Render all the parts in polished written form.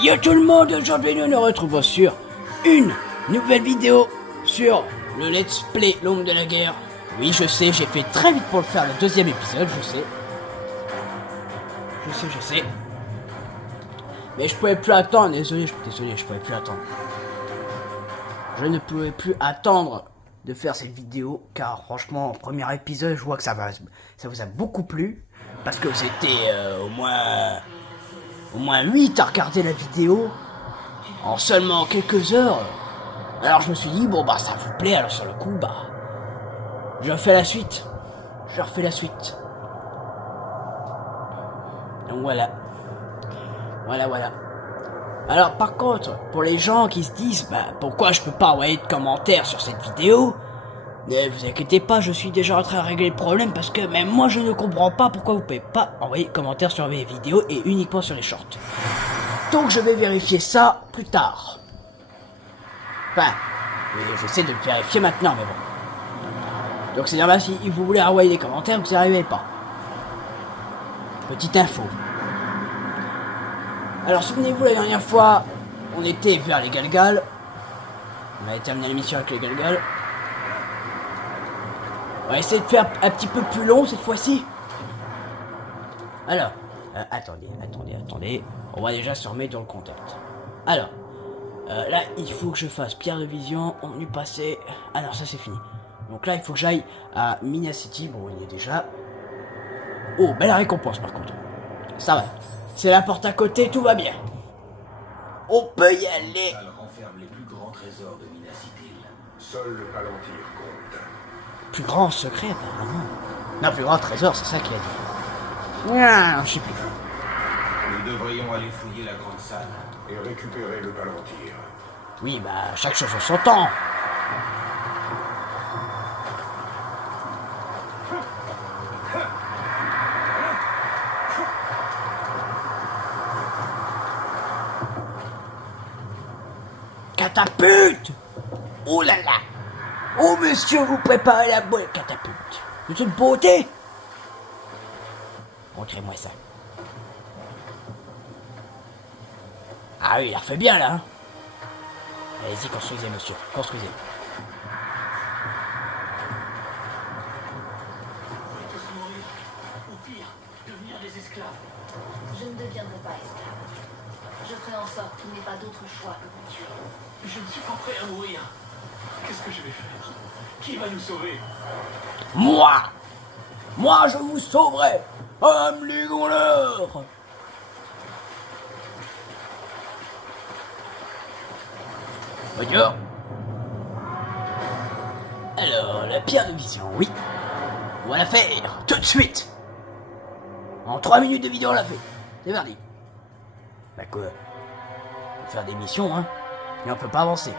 Yo tout le monde, aujourd'hui nous nous retrouvons sur une nouvelle vidéo sur le Let's Play L'Ombre de la Guerre. Oui, je sais, j'ai fait très vite pour le faire le deuxième épisode, je sais. Je sais. Mais je pouvais plus attendre, désolé, je pouvais plus attendre. Je ne pouvais plus attendre de faire cette vidéo, car franchement, au premier épisode, je vois que ça vous a beaucoup plu. Parce que vous étiez au moins 8 à regarder la vidéo en seulement quelques heures. Alors je me suis dit, bon bah ça vous plaît, alors sur le coup, bah je refais la suite. Donc voilà. Alors par contre, pour les gens qui se disent, bah pourquoi je peux pas envoyer de commentaires sur cette vidéo, ne vous inquiétez pas, je suis déjà en train de régler le problème parce que même moi je ne comprends pas pourquoi vous pouvez pas envoyer de commentaires sur mes vidéos et uniquement sur les shorts. Donc je vais vérifier ça plus tard. Enfin, j'essaie de le vérifier maintenant, mais bon. Donc c'est normal, si vous voulez envoyer des commentaires, vous n'y arrivez pas. Petite info. Alors souvenez-vous, la dernière fois, on était vers les Galgal. On avait terminé l'émission avec les Galgal. On va essayer de faire un petit peu plus long cette fois-ci. Alors, attendez. On va déjà se remettre dans le contact. Alors, là, il faut que je fasse Pierre de Vision, on y passait. Ah non, ça c'est fini. Donc là, il faut que j'aille à Minas City. Bon, il y est déjà. Oh, belle récompense par contre. Ça va. C'est la porte à côté, tout va bien. On peut y aller. Elle renferme les plus grands trésors de Minas City. Seul le Palantir compte. Plus grand secret, apparemment. Non, plus grand trésor, c'est ça qu'il a dit. Ah, je sais plus. Nous devrions aller fouiller la grande salle. Et récupérer le Palantir. Oui, bah, chaque chose en son temps. Catapulte! Oh là là! Oh monsieur, vous préparez la bonne catapulte. C'est une beauté! Montrez-moi ça. Ah oui, il a refait bien là. Hein. Allez-y, construisez monsieur, construisez. Ou pire, devenir des esclaves. Je ne deviendrai pas esclave. Je ferai en sorte qu'il n'ait pas d'autre choix que de me tuer. Je ne suis pas prêt à mourir. Qu'est-ce que je vais faire? Qui va nous sauver? Moi, je vous sauverai. Amligons-leur. Bonjour. Alors, la pierre de vision, oui. On va la faire tout de suite. En 3 minutes de vidéo, on l'a fait. C'est parti. Bah quoi? On va faire des missions, hein. Et on peut pas avancer.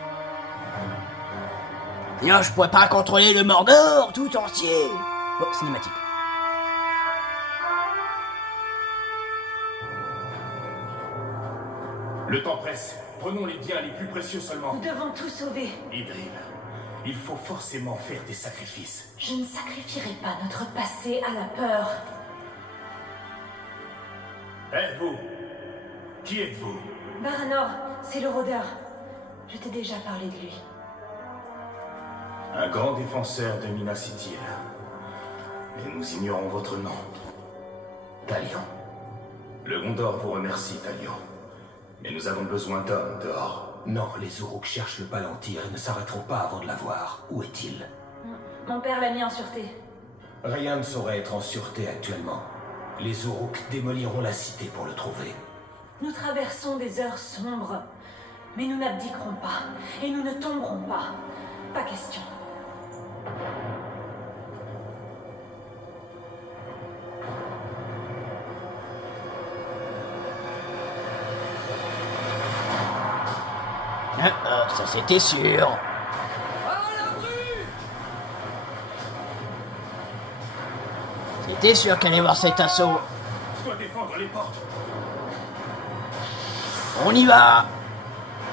Sinon, je pourrais pas contrôler le Mordor tout entier. Oh, cinématique. Le temps presse. Prenons les biens les plus précieux seulement. Nous devons tout sauver. Idril, il faut forcément faire des sacrifices. Je ne sacrifierai pas notre passé à la peur. Eh, vous? Qui êtes-vous? Baranor, c'est le rôdeur. Je t'ai déjà parlé de lui. Un grand défenseur de Minas City. Mais nous ignorons votre nom. Talion. Le Gondor vous remercie, Talion. Mais nous avons besoin d'hommes dehors. Non, les Uruks cherchent le Palantir et ne s'arrêteront pas avant de l'avoir. Où est-il? Mon père l'a mis en sûreté. Rien ne saurait être en sûreté actuellement. Les Uruks démoliront la cité pour le trouver. Nous traversons des heures sombres. Mais nous n'abdiquerons pas. Et nous ne tomberons pas. Pas question. Ça c'était sûr. C'était sûr qu'elle allait voir cet assaut. Je dois défendre les portes. On y va.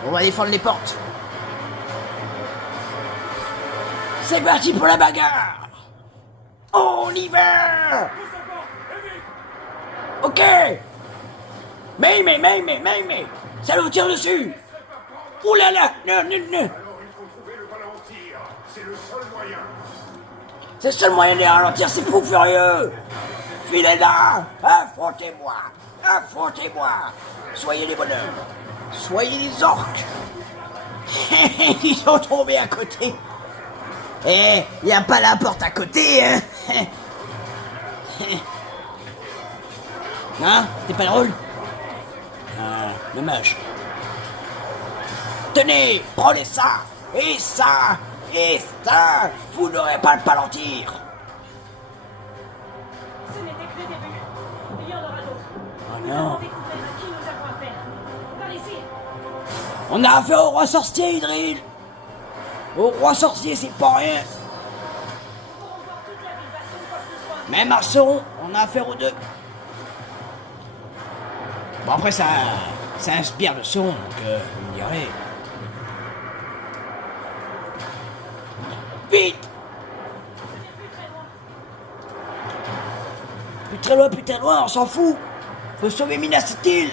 On va défendre les portes. C'est parti pour la bagarre. On y va. Ok. Mais ça nous tire dessus. Ouh là là, non. Alors il faut trouver le Palantir. C'est le seul moyen. C'est le seul moyen de les ralentir, c'est fou furieux. Filez là, affrontez-moi. Soyez les bonhommes, soyez les orques. Ils sont tombés à côté. Eh, y a pas la porte à côté, hein. Hein, c'était pas drôle? Ah, dommage. Tenez, prenez ça, et ça, vous n'aurez pas le Palantir. Ce n'était que le début. Il y en aura d'autres. Oh Nous non. avons découvert à qui nous avons affaire. Par ici. On a affaire au roi sorcier, Idril. Au roi sorcier, c'est pas rien. Nous pourrons voir toute la ville Basson quoi que ce soit. Même Arceron, on a affaire aux deux. Bon, après, ça inspire de son, donc vous me direz. Vite! Plus très loin, on s'en fout. Faut sauver Minas Ithil.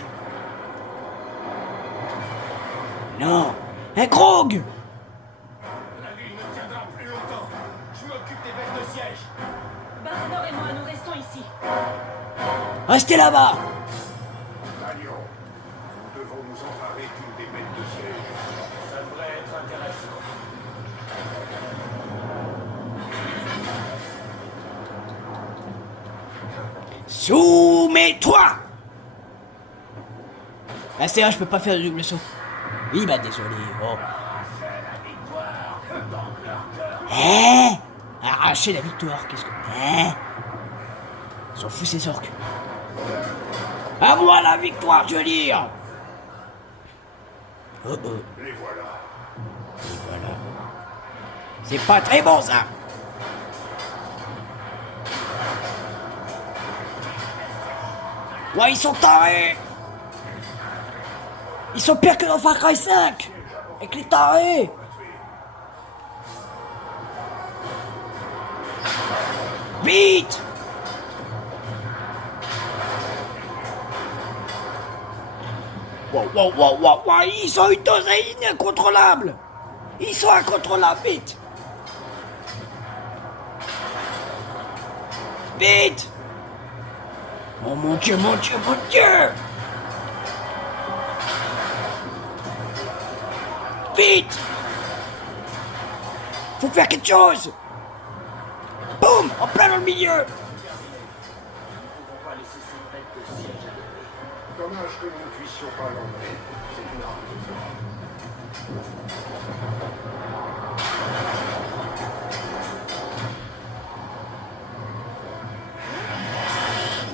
Non, un Grog! La ville ne tiendra plus longtemps. Je m'occupe des bêtes de siège. Barador et moi, nous restons ici. Restez là-bas. Allions, nous devons nous emparer d'une des bêtes de siège. Ça devrait être intéressant. Soumets-toi! Ah c'est vrai, je peux pas faire de double saut. Oui, bah désolé. Oh. Hein? Arracher la victoire, qu'est-ce que... Hein? Ils s'en foutent ces orques. À moi la victoire, je veux dire! Oh oh, Les voilà. et voilà. C'est pas très bon ça! Ouais, ils sont tarés! Ils sont pires que dans Far Cry 5! Avec les tarés! Vite! Wow, ils sont une dosaine incontrôlable! Ils sont incontrôlables, vite! Vite! Oh mon Dieu! Vite! Faut faire quelque chose! Boum! En plein dans le milieu! Dommage que nous ne puissions pas l'emmener. C'est une arme de feu.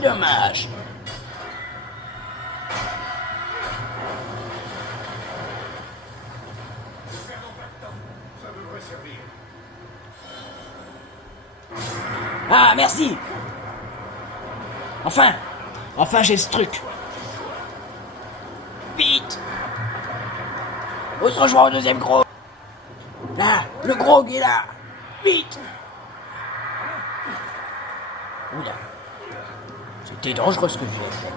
Dommage! Ça devrait servir. Ah, merci! Enfin j'ai ce truc. Vite! On se rejoint au deuxième gros. Là, le gros qui est là. Vite! Oula. C'était dangereux ce que j'ai fait.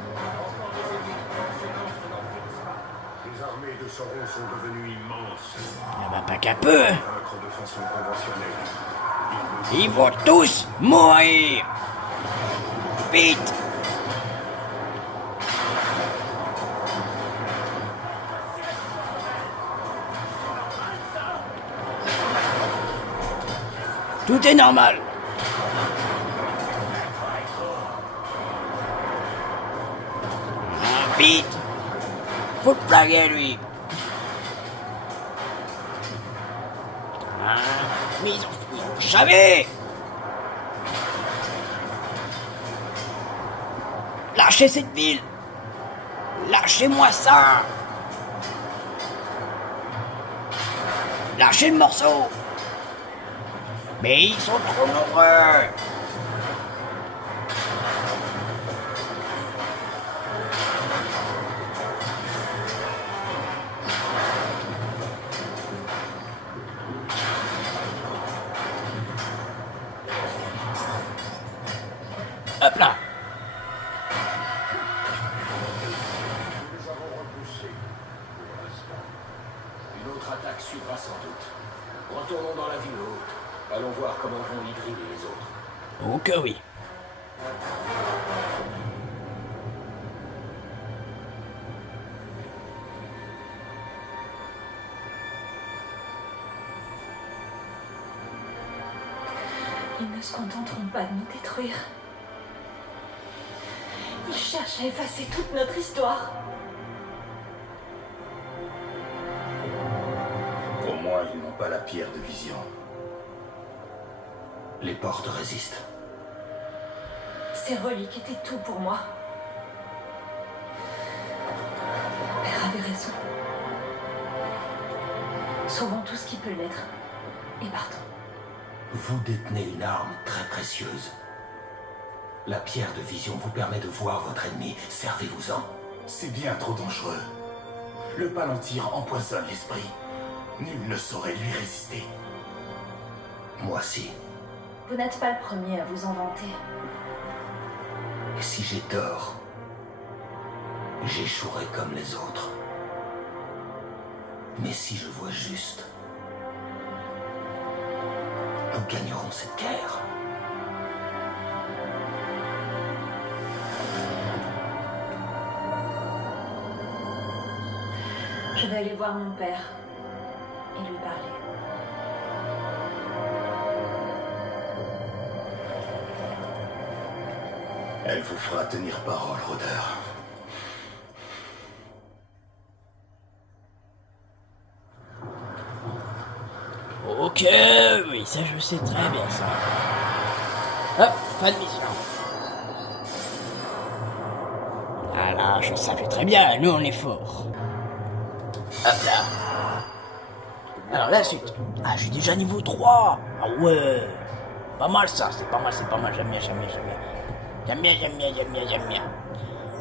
Les armées de Sauron sont devenues immenses. Ah bah pas qu'un peu. Vaincre de façon conventionnelle. Ils vont tous mourir. Vite! Tout est normal. Ah, vite! Faut le plaguer, lui. Ah, mais ils ont jamais. Lâchez cette ville. Lâchez-moi ça. Lâchez le morceau. Mais ils sont trop nombreux. Hop là. autre attaque suivra sans doute. Retournons dans la ville haute. Allons voir comment vont Idril et les autres. Oh que oui. Ils ne se contenteront pas de nous détruire. Ils cherchent à effacer toute notre histoire. Au moins, ils n'ont pas la pierre de vision. Les portes résistent. Ces reliques étaient tout pour moi. Mon père avait raison. Sauvons tout ce qui peut l'être. Et partons. Vous détenez une arme très précieuse. La pierre de vision vous permet de voir votre ennemi. Servez-vous-en. C'est bien trop dangereux. Le Palantir empoisonne l'esprit. Nul ne saurait lui résister. Moi si. Vous n'êtes pas le premier à vous en vanter. Et si j'ai tort, j'échouerai comme les autres. Mais si je vois juste, nous gagnerons cette guerre. Je vais aller voir mon père et lui parler. Elle vous fera tenir parole, rôdeur. Ok, oui, ça je sais très bien ça. Hop, fin de mission. Voilà, je savais très bien, nous on est forts. Hop là. Alors la suite. Ah, j'ai déjà niveau 3. Ah ouais. Pas mal ça, c'est pas mal, j'aime bien. J'aime bien.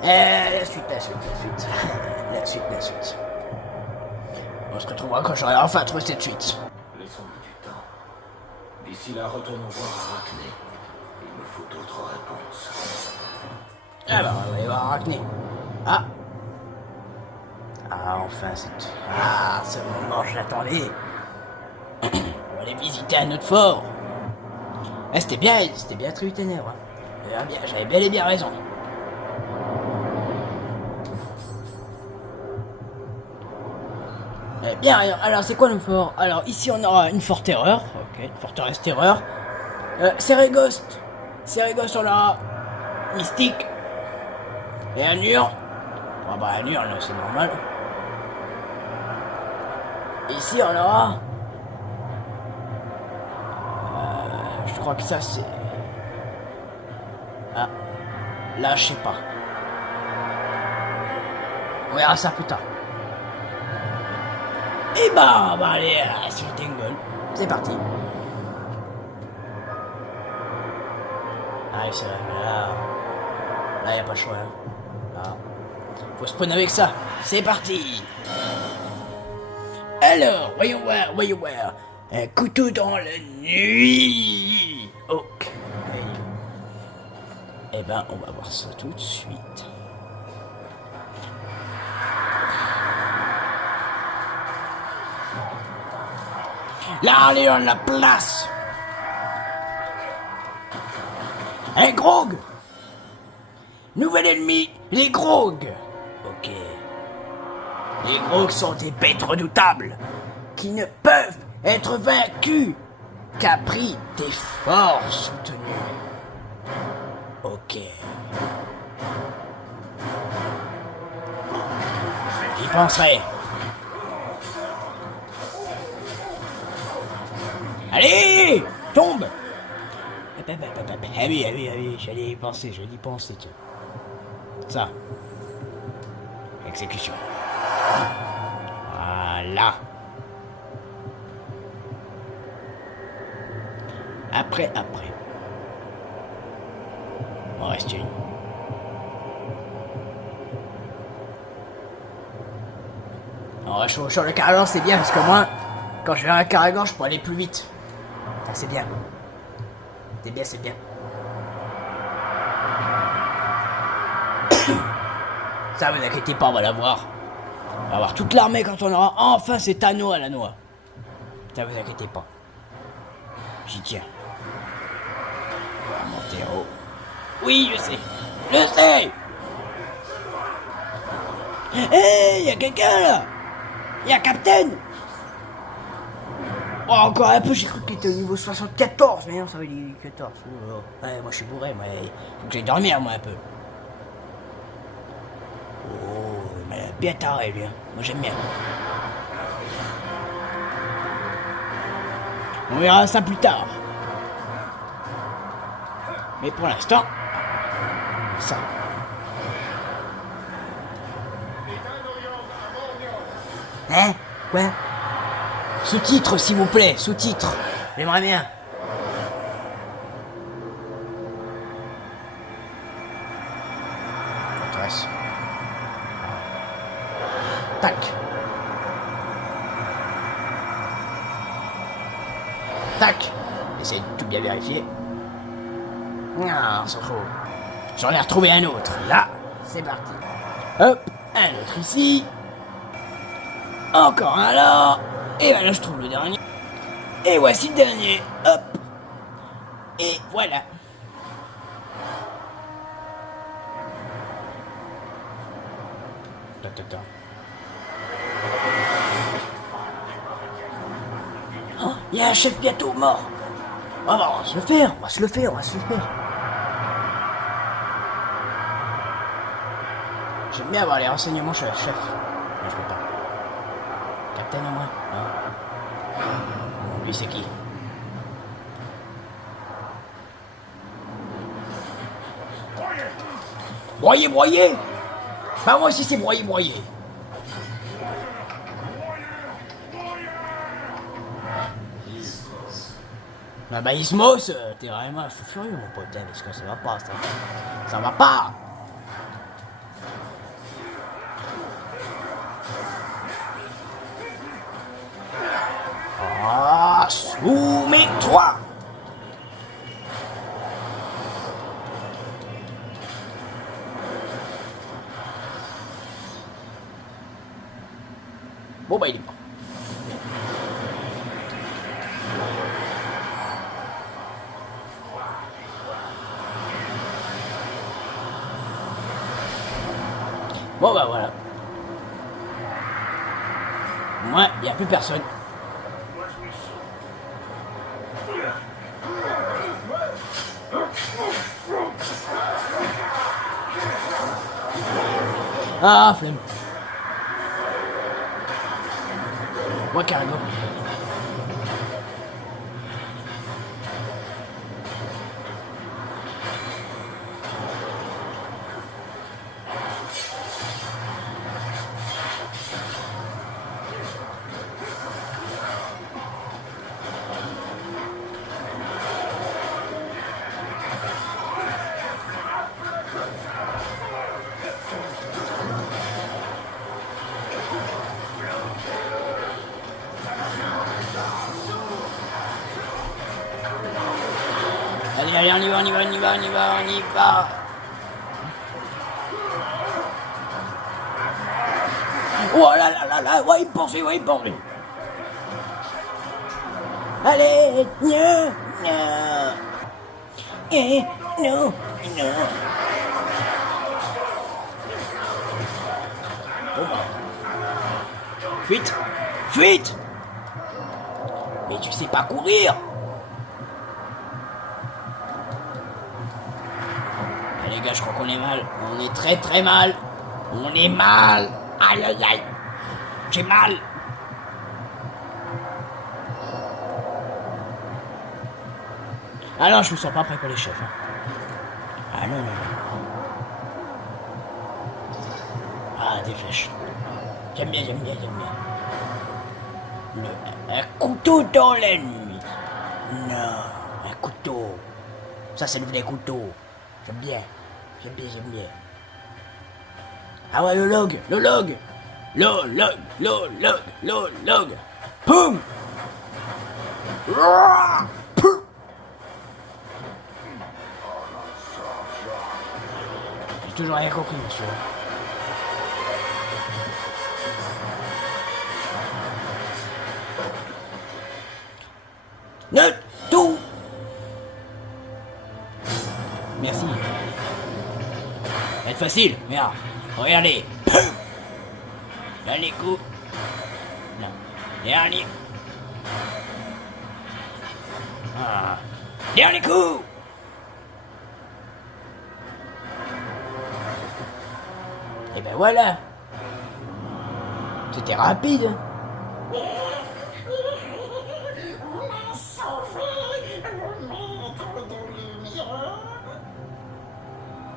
La suite. La suite. On se retrouvera quand j'aurai enfin trouvé cette suite. Laissons-nous du temps. D'ici là, retournons voir Arachné. Il me faut d'autres réponses. Alors, on va aller voir Arachné. Enfin, c'est... Ah, ce moment, je l'attendais. On va aller visiter un autre fort. C'était bien Tribu Ténèbres. J'avais bel et bien raison. Bien, alors c'est quoi le fort? Alors ici on aura une forte terreur, ok, une forteresse terreur. Seregost on aura mystique. Et Anur. Ah bah Anur là c'est normal. Ici on aura... je crois que ça c'est... Ah, là je sais pas. On verra ça plus tard. Et bah, allez, sur le Tingle. C'est parti. Ah, c'est vrai, là, y a pas le choix. Là. Faut spawn avec ça. C'est parti. Alors, voyons voir. Un couteau dans la nuit. Ok. Eh ben, on va voir ça tout de suite. Là, allez, on a la place. Un grog. Nouvel ennemi, les grogs. Ok. Les grogs sont des bêtes redoutables qui ne peuvent être vaincus qu'à prix d'efforts soutenus. Ok. J'y penserai. Allez, tombe. Ah oui, j'allais y penser, tiens. Ça. Exécution. Voilà. Après. On reste une. On va sur le caragor, c'est bien, parce que moi, quand j'ai un caragor, je peux aller plus vite. Ça, c'est bien. C'est bien. Ça, vous inquiétez pas, on va la voir. On va avoir toute l'armée quand on aura enfin cet anneau à la noix. Ça vous inquiétez pas. J'y tiens. Monter en haut. Oui, je sais. Je sais. Hé, y a quelqu'un là. Y a Captain. Oh, encore un peu, j'ai cru qu'il était au niveau 74. Mais non, ça va, il est 14. Ouais, moi je suis bourré, moi. Faut que j'aille dormir, moi, un peu. Oh, mais bien taré, lui. Hein. Moi j'aime bien. On verra ça plus tard. Mais pour l'instant, ça. Hein? Quoi? Sous-titres, s'il vous plaît, sous-titres. J'aimerais bien. Forteresse. Tac. Tac. Essayez de tout bien vérifier. Ah, c'est faux. J'en ai retrouvé un autre. Là, c'est parti. Hop, un autre ici. Encore un là. Et ben là, je trouve le dernier. Et voici le dernier. Hop. Et voilà. Oh, il y a un chef bientôt mort. Ah bah, on va se le faire, on va se le faire. J'aime bien avoir les renseignements chez le chef. Non, je peux pas. Captain au moins? Non. Lui, c'est qui? Broyer? Bah moi aussi c'est broyer. Ah bah Ismos, t'es vraiment un fou furieux mon pote, parce que ça va pas, ça va pas. Ah, soumets-toi. Bon bah il est mort. Bon bah voilà. Moi, il n'y a plus personne. Ah, flemme. Moi, carrément. Allez, on y va. Oh là, ouais, il me poursuit. Allez, non. Non. Oh bah. Fuite. Mais tu sais pas courir. Les gars, je crois qu'on est mal. On est très mal. On est mal. Aïe. J'ai mal. Ah non, je me sens pas prêt pour les chefs. Hein. Ah non. Ah, des flèches. J'aime bien. Un couteau dans la nuit. Non, un couteau. Ça, c'est le vrai couteau. J'aime bien. Ah ouais, le log. Poum. Poum. J'ai toujours rien compris, monsieur. Ne tout. Merci. Ça va être facile, regarde. Regardez. Dernier coup. Non. Dernier. Ah. Dernier coup. Et ben voilà. C'était rapide. On a sauvé le maître de lumière.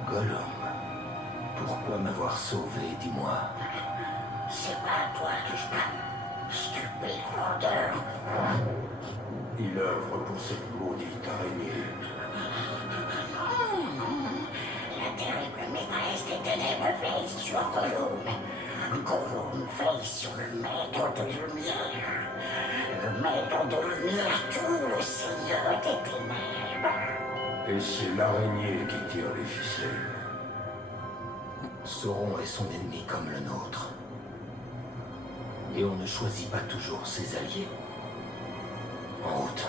Gollum, pourquoi m'avoir sauvé, dis-moi? C'est pas à toi que je parle, stupide vendeur. Il œuvre pour cette maudite araignée. La terrible maîtresse des ténèbres veille sur Gollum. Gollum veille sur le maître de lumière. Le maître de lumière tue le seigneur des ténèbres. Et c'est l'araignée qui tire les ficelles. Sauron est son ennemi comme le nôtre. Et on ne choisit pas toujours ses alliés. En route.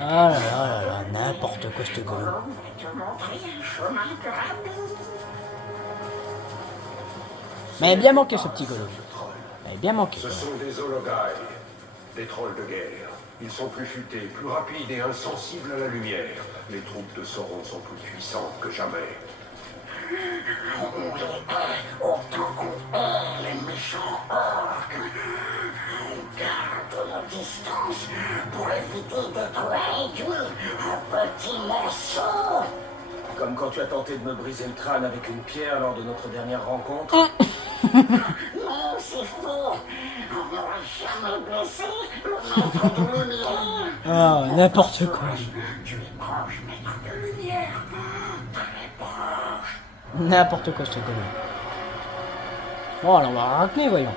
Ah là là là, n'importe quoi ce Gollum. On va te montrer un chemin plus rapide. Mais il a bien manqué ce petit Gollum. Il a bien manqué. Ce sont des Ologai, des trolls de guerre. Ils sont plus futés, plus rapides et insensibles à la lumière. Les troupes de Sauron sont plus puissantes que jamais. On les hait autant qu'on hait les méchants orques. On garde nos distances pour éviter d'être réduits en petits morceaux. Comme quand tu as tenté de me briser le crâne avec une pierre lors de notre dernière rencontre. Non, c'est faux. On n'aura jamais blessé le maître de lumière. Ah, n'importe quoi. Tu es proche, maître de lumière. Très proche. N'importe quoi ce Gollum. Bon, alors on va racler, voyons.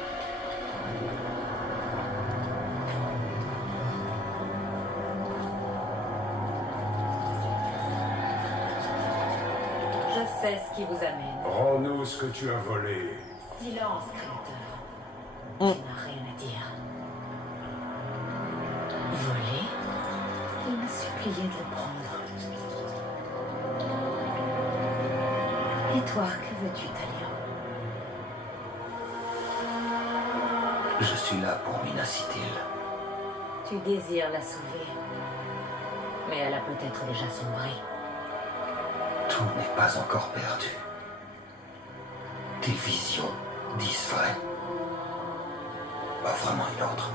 Je sais ce qui vous amène. Rends-nous ce que tu as volé. Silence, créateur. Tu n'as rien à dire. Voler? Il m'a supplié de le prendre. Et toi, que veux-tu, Talion? Je suis là pour Minas Ithil. Tu désires la sauver. Mais elle a peut-être déjà sombré. Tout n'est pas encore perdu. Tes visions disent vrai. Offre-moi une autre.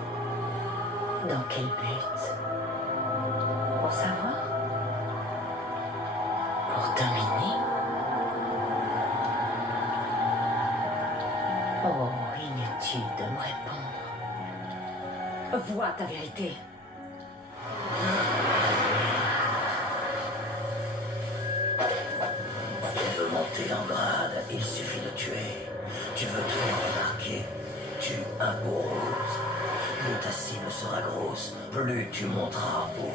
Dans quel but? Pour savoir? Pour dominer? Oh, inutile de me répondre. Vois ta vérité. Tu veux monter en grade, il suffit de tuer. Tu veux te faire remarquer, tue un beau rose. Plus ta cible sera grosse, plus tu monteras haut.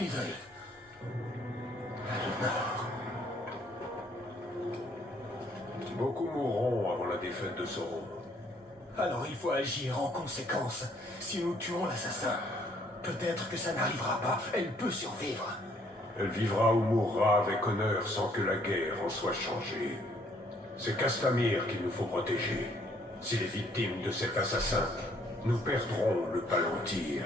Ils veulent. Elle meurt. Beaucoup mourront avant la défaite de Sauron. Alors il faut agir en conséquence. Si nous tuons l'assassin, peut-être que ça n'arrivera pas. Elle peut survivre. Elle vivra ou mourra avec honneur sans que la guerre en soit changée. C'est Castamir qu'il nous faut protéger. S'il est victime de cet assassin, nous perdrons le Palantir.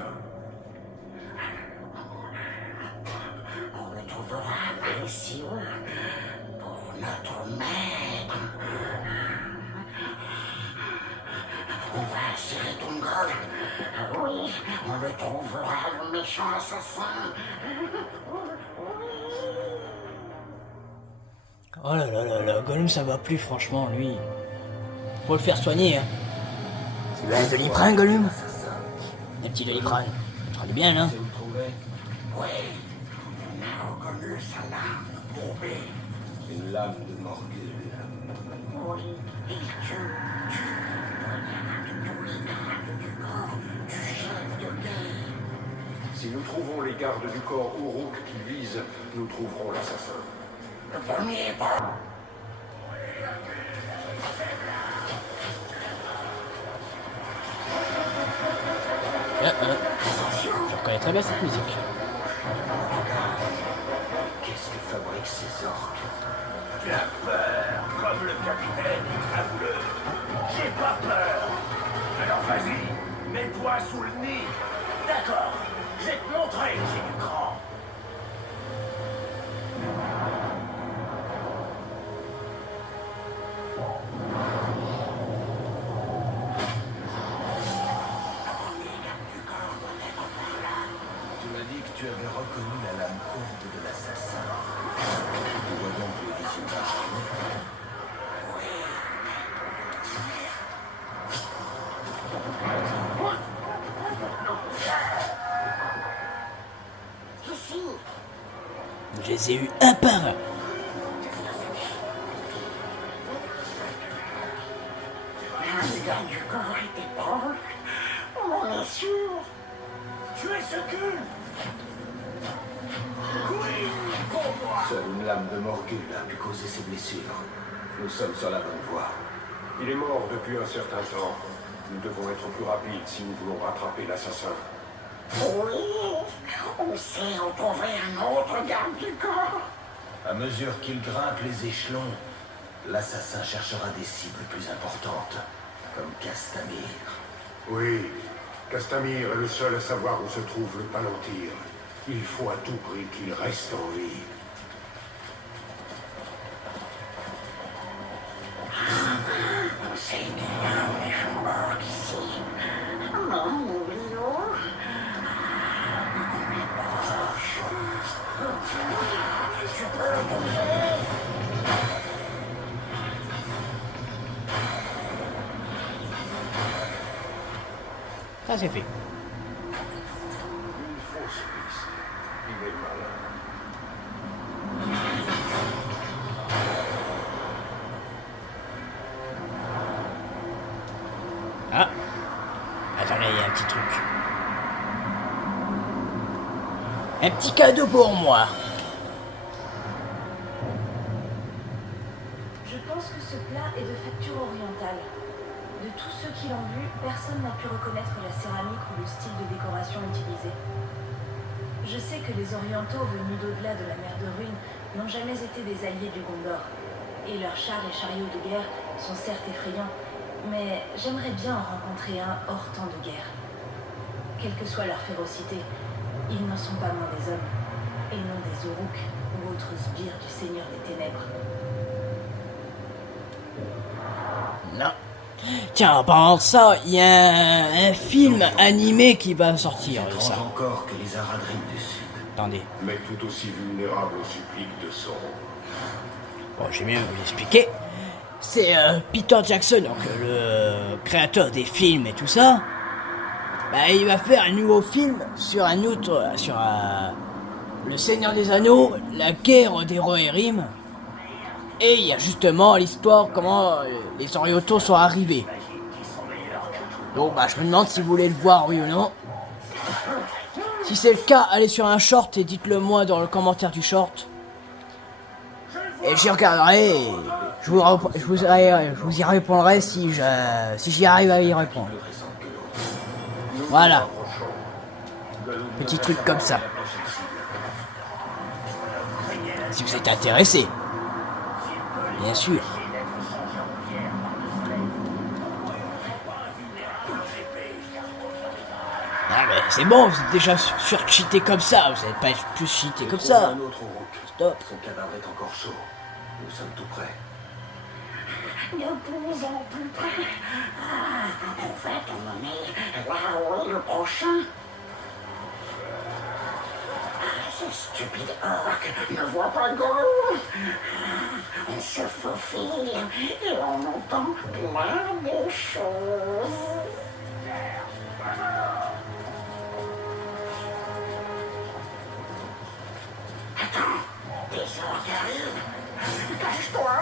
On le trouvera précieux pour notre maître. On va assurer ton gol. Oui, on le trouvera, le méchant assassin. Oh là là là là, Gollum ça va plus franchement lui. Faut le faire soigner hein. C'est bien un Doliprane Gollum. Un petit Doliprane. Ça fera du bien là. Oui, on a reconnu sa lame tombée. Une lame de Morgul. Oui, il tue. Regarde tous les gardes du corps du chef de guerre. Si nous trouvons les gardes du corps Uruk qui visent, nous trouverons l'assassin. Le premier pas. Je reconnais très bien cette musique. Qu'est-ce que fabriquent ces orques? La peur, comme le capitaine Trabouleux. J'ai pas peur. Alors vas-y, mets-toi sous le nid. D'accord, je vais te montrer que j'ai du cran. Tu m'as dit que tu avais reconnu la lame courte de l'assassin. Tu vois donc le visage. Je les ai eus un par un. Le gars du corps était proche. On est sûr. Tu es ce cul. Oui, pour moi. Seule une lame de morgule a pu causer ses blessures. Nous sommes sur la bonne voie. Il est mort depuis un certain temps. Nous devons être plus rapides si nous voulons rattraper l'assassin. Oui, on sait retrouver un autre garde du corps. À mesure qu'il grimpe les échelons, l'assassin cherchera des cibles plus importantes, comme Castamir. Oui, Castamir est le seul à savoir où se trouve le Palantir. Il faut à tout prix qu'il reste en vie. On sait qu'il y a un méchant orc ici. Non, oublions. Tu peux le trouver. Ça c'est fait. Une fausse piste. Il est malin. Ah. Attendez, il y a un petit truc. Un petit cadeau pour moi. Je pense que ce plat est de facture orientale. De tous ceux qui l'ont vu, personne n'a pu reconnaître la céramique ou le style de décoration utilisé. Je sais que les orientaux venus d'au-delà de la mer de Ruine n'ont jamais été des alliés du Gondor. Et leurs chars et chariots de guerre sont certes effrayants, mais j'aimerais bien en rencontrer un hors temps de guerre. Quelle que soit leur férocité, ils n'en sont pas moins des hommes, et non des Uruks ou autres sbires du Seigneur des Ténèbres. Non. Tiens, en parlant de ça, il y a un film animé qui va sortir de ça. Encore que les Aradrim du Sud. Attendez. Mais tout aussi vulnérable aux suppliques de Sauron. Bon, j'ai mieux vous l'expliquer. C'est Peter Jackson, donc le créateur des films et tout ça. Bah, il va faire un nouveau film sur un autre, sur le Seigneur des Anneaux, la guerre des Rohirrim. Et il y a justement l'histoire comment les Orientaux sont arrivés. Donc bah je me demande si vous voulez le voir, oui ou non. Si c'est le cas, allez sur un short et dites-le moi dans le commentaire du short. Et j'y regarderai et je vous y répondrai si j'y arrive à y répondre. Voilà. Petit truc comme ça. Si vous êtes intéressé. Bien sûr. Ah mais c'est bon, vous êtes déjà sur-cheaté comme ça, vous n'êtes pas plus cheaté comme ça. Un autre Uruk. Stop. Son cadavre est encore chaud. Nous sommes tout près. De plus en plus près. En fait, on en est là où est le prochain. Ce stupide orc ne voit pas Gollum. On se faufile et on entend plein de choses. Attends, des orques arrivent. Cache-toi.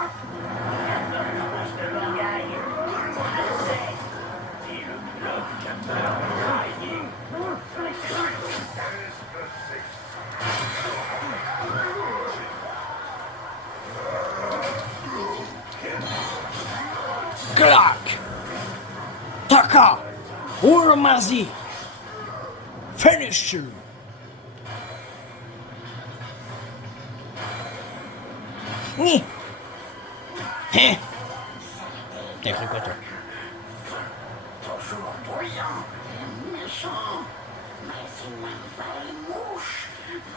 Clac. Taka. Urmazi. Finish. Ni. Hein? T'as cru quoi, toi? Toujours bruyant et méchant. Mais il n'aime pas les mouches,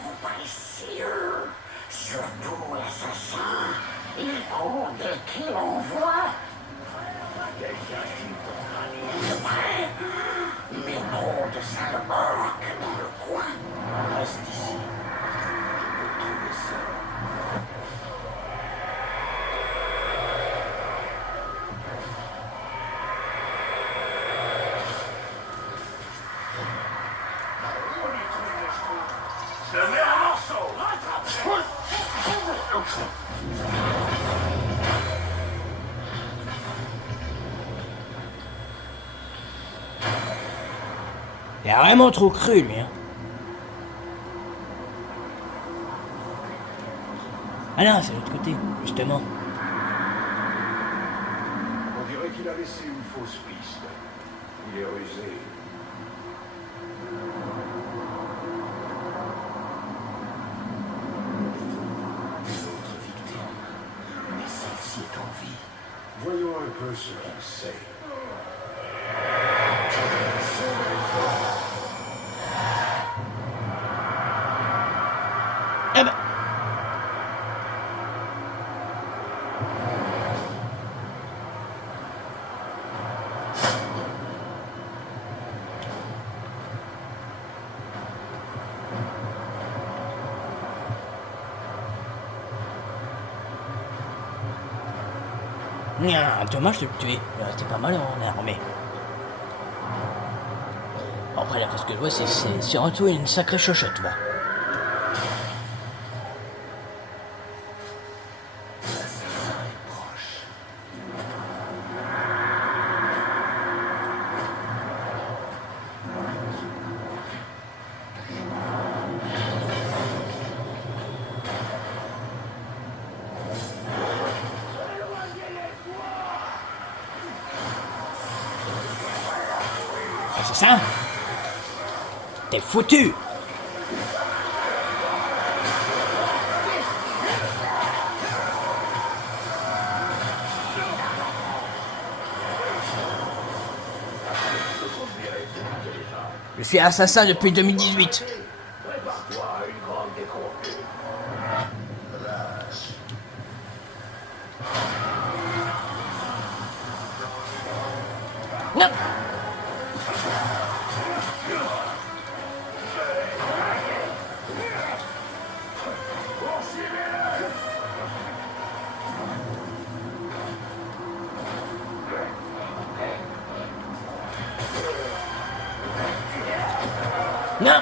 mon précieux. Surtout l'assassin. Il court dès qu'il en voit. C'est vrai, mais trop de sales orques dans le coin. Reste ici. Je peux trouver ça. Je te mets un morceau. Il a vraiment trop cru, lui. Hein. Ah non, c'est l'autre côté, justement. On dirait qu'il a laissé une fausse piste. Il est rusé. Une autre victime. Mais celle-ci est en vie. Voyons un peu ce qu'il sait. Eh ben. Dommage de le tuer. Il restait pas mal en armée. Bon, après, là, parce que je vois, c'est surtout une sacrée chochotte, moi. C'est ça? T'es foutu! Je suis assassin depuis 2018. Non! Non!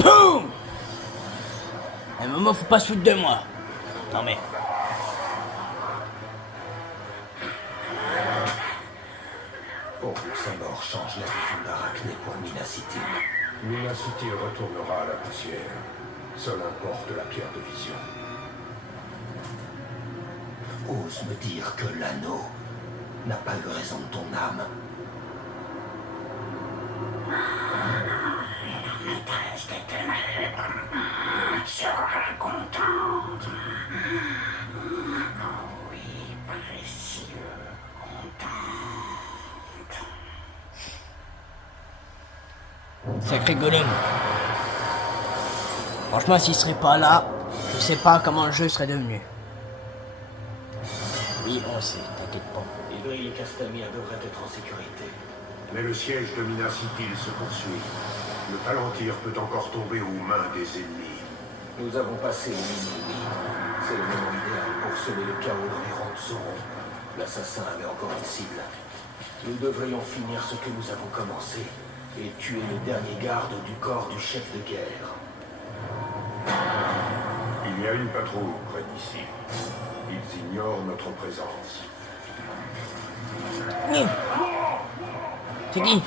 Boum! À un moment, faut pas se foutre de moi. Non mais... Pour que sa mort change l'attitude d'Arachné pour Mina City. Mina City retournera à la poussière. Seul importe la pierre de vision. Ose me dire que l'anneau n'a pas eu raison de ton âme. La maîtresse des ténèbres sera contente. Oh oui, précieux, contente. Sacré Gollum. Franchement, s'il serait pas là, je sais pas comment le jeu serait devenu. Oui, on sait, t'inquiète pas. Ivry et Castamir devraient être en sécurité. Mais le siège de Mina City se poursuit. Le Palantir peut encore tomber aux mains des ennemis. Nous avons passé les minuit. C'est le moment idéal pour semer le chaos dans les rangs de Sauron. L'assassin avait encore une cible. Nous devrions finir ce que nous avons commencé et tuer le dernier garde du corps du chef de guerre. Il y a une patrouille près d'ici. Ils ignorent notre présence. C'est qui?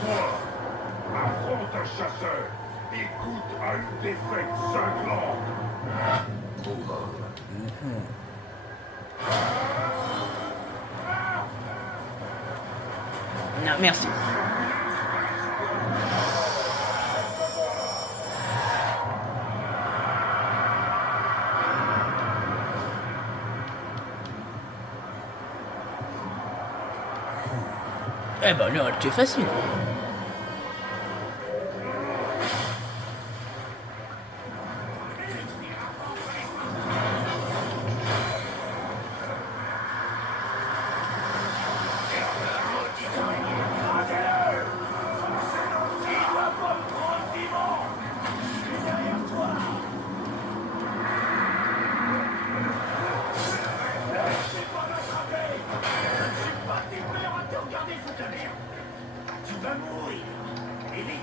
Affronte un chasseur et goûte à une défaite cinglante. Non, merci. Eh ben, lui, on va le tuer facile. Tu vas mourir. Et vite.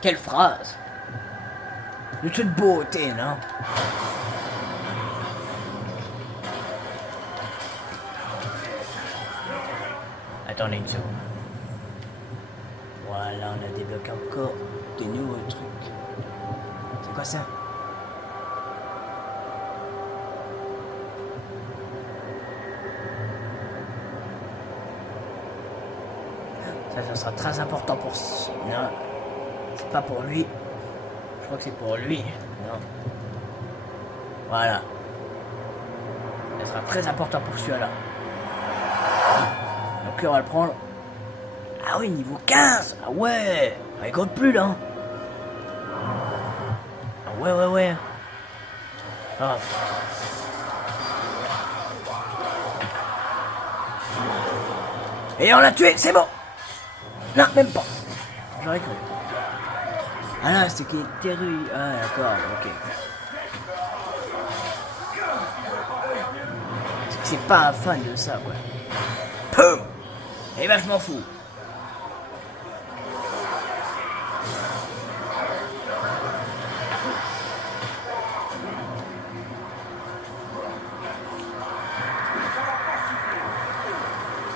Quelle phrase! De toute beauté, non? Attendez une seconde. Voilà, on a débloqué encore des nouveaux trucs. C'est quoi ça? Ça sera très important pour... Non, c'est pas pour lui. Je crois que c'est pour lui. Non. Voilà. Ça sera très important pour celui-là. Donc là, on va le prendre. Ah oui, niveau 15. Ah ouais. On rigole plus, là. Ah ouais. Ah. Et on l'a tué, c'est bon. Non, même pas. J'aurais cru. Ah non, c'était qu'il était terru. Ah d'accord, ok. C'est que c'est pas un fan de ça, quoi. Poum. Et ben, je m'en fous.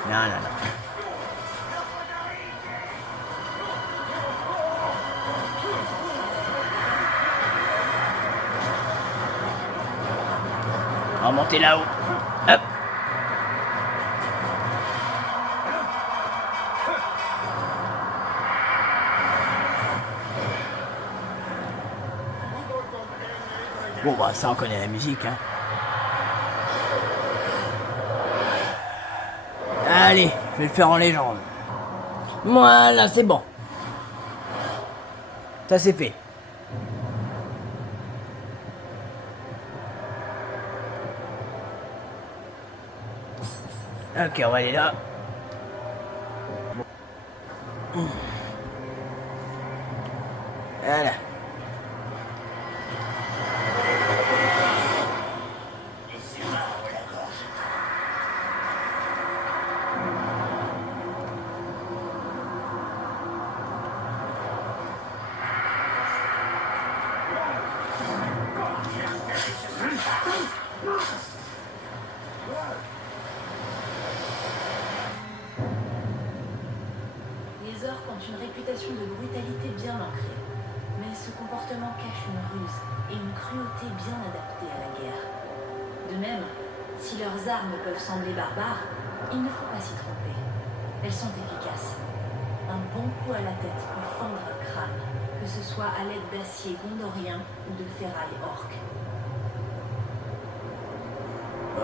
Non. On va monter là-haut. Hop. Bon bah ça on connaît la musique hein. Allez, je vais le faire en légende. Voilà, c'est bon. Ça c'est fait. Ok, on va aller là. Voilà. Les orques ont une réputation de brutalité bien ancrée, mais ce comportement cache une ruse et une cruauté bien adaptée à la guerre. De même, si leurs armes peuvent sembler barbares, il ne faut pas s'y tromper. Elles sont efficaces. Un bon coup à la tête peut fendre un crâne, que ce soit à l'aide d'acier gondorien ou de ferraille orque.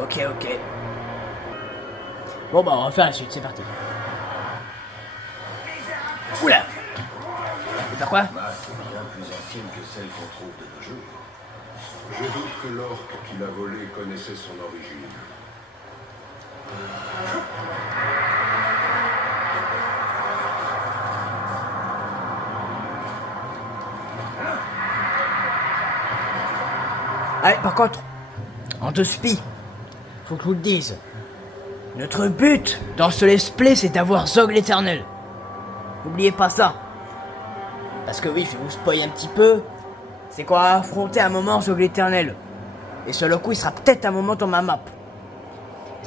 Ok. Bon bah on va faire la suite, c'est parti. Oula. C'est pas quoi? Masse bien plus ancienne que celle qu'on trouve de nos jours. Je doute que l'orque qui l'a volé connaissait son origine. Allez, par contre, on te supplie. Faut que je vous le dise. Notre but dans ce let's play, c'est d'avoir Zog l'Éternel. N'oubliez pas ça. Parce que oui, je vais vous spoiler un petit peu. C'est qu'on va affronter un moment Zog l'Éternel. Et sur le coup, il sera peut-être un moment dans ma map.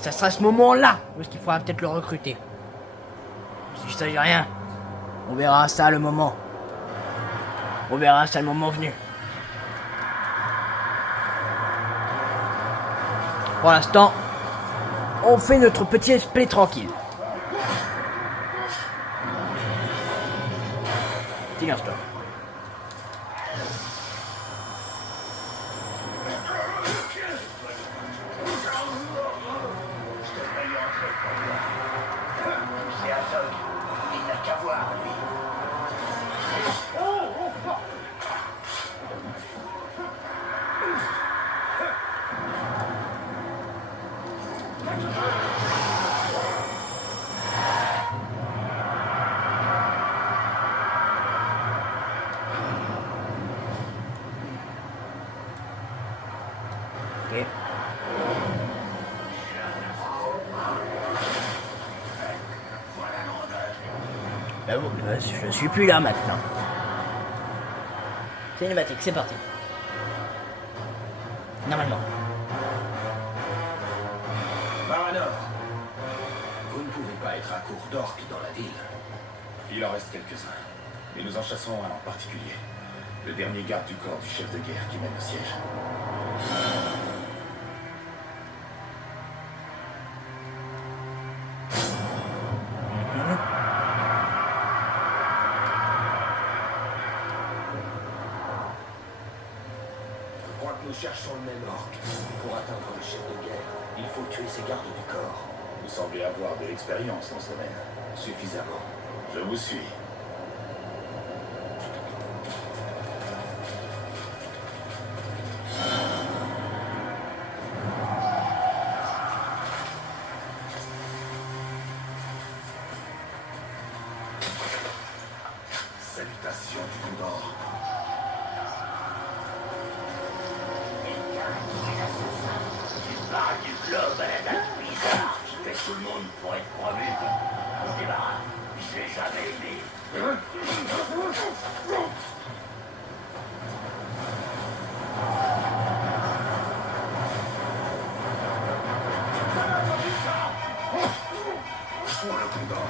ça sera ce moment-là où il faudra peut-être le recruter. Si je sais rien, on verra ça le moment. On verra ça le moment venu. Pour l'instant, on fait notre petit esprit tranquille. Silence-toi. C'est un homme. Il n'a qu'à voir, lui. Ok. Je suis plus là maintenant. Cinématique, c'est parti. Normalement. Baranor, vous ne pouvez pas être à court d'orques dans la ville. Il en reste quelques-uns. Mais nous en chassons un en particulier. Le dernier garde du corps du chef de guerre qui mène au siège. Je crois que nous cherchons le même orque. Pour atteindre le chef de guerre, il faut tuer ses gardes du corps. Vous semblez avoir de l'expérience dans ce domaine. Suffisamment. Je vous suis. Salutations du Condor. Tu parles du globe à la date bizarre qui fait tout le monde pour être promu. On débarras. Je l'ai jamais aimé. Pour le Condor.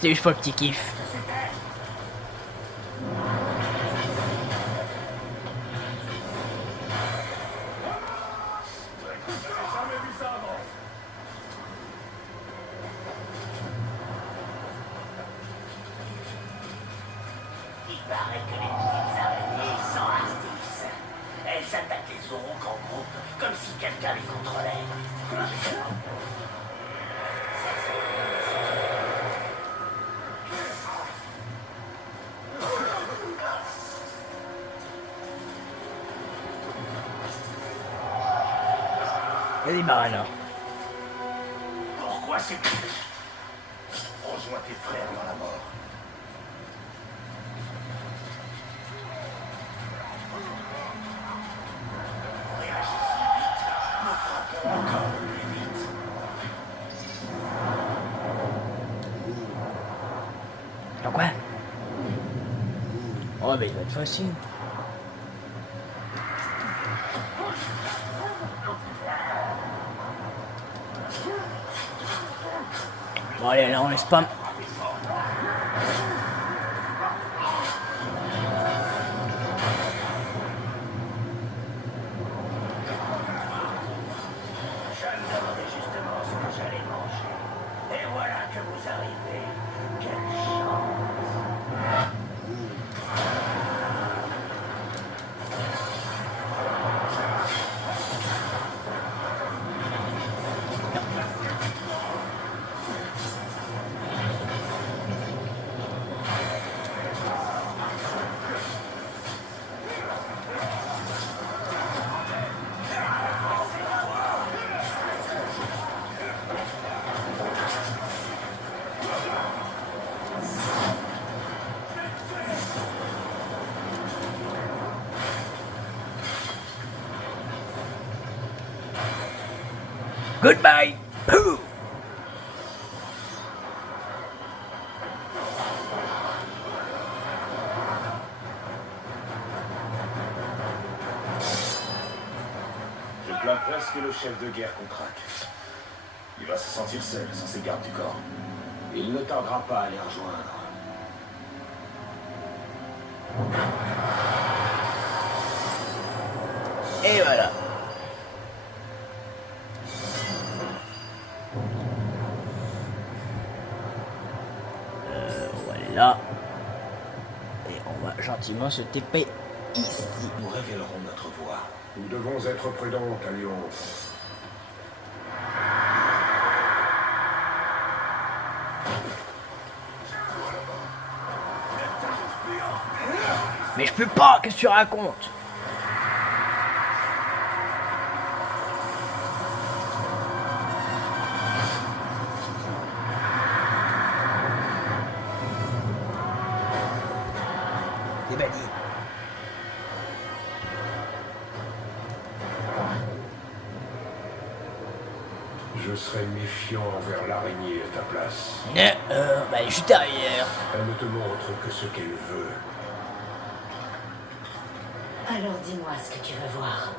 C'est juste pour le petit kiff. Il paraît que les petites araignées s'enhardissent. Elles attaquent les aurochs en groupe, comme si quelqu'un les contrôlait. Vas-y, Baranor. Pourquoi c'est... Rejoins tes frères dans la mort. Réagissez vite. Nous frappons encore plus vite. Dans quoi? Oh, mais il va être facile. Bon, allez, là, on les spam. Je me demandais justement ce que j'allais manger. Et voilà que vous arrivez. Quelle chance. Goodbye. Pouh. Je plains presque le chef de guerre qu'on craque. Il va se sentir seul sans ses gardes du corps. Il ne tardera pas à les rejoindre. Et voilà. On va aller là. Et on va gentiment se TP ici. Nous révélerons notre voix. Nous devons être prudents, Talion. Mais je peux pas, qu'est-ce que tu racontes? Des badis. Je serai méfiant envers l'araignée à ta place. Bah elle est juste derrière. Elle ne te montre que ce qu'elle veut. Alors dis-moi ce que tu veux voir.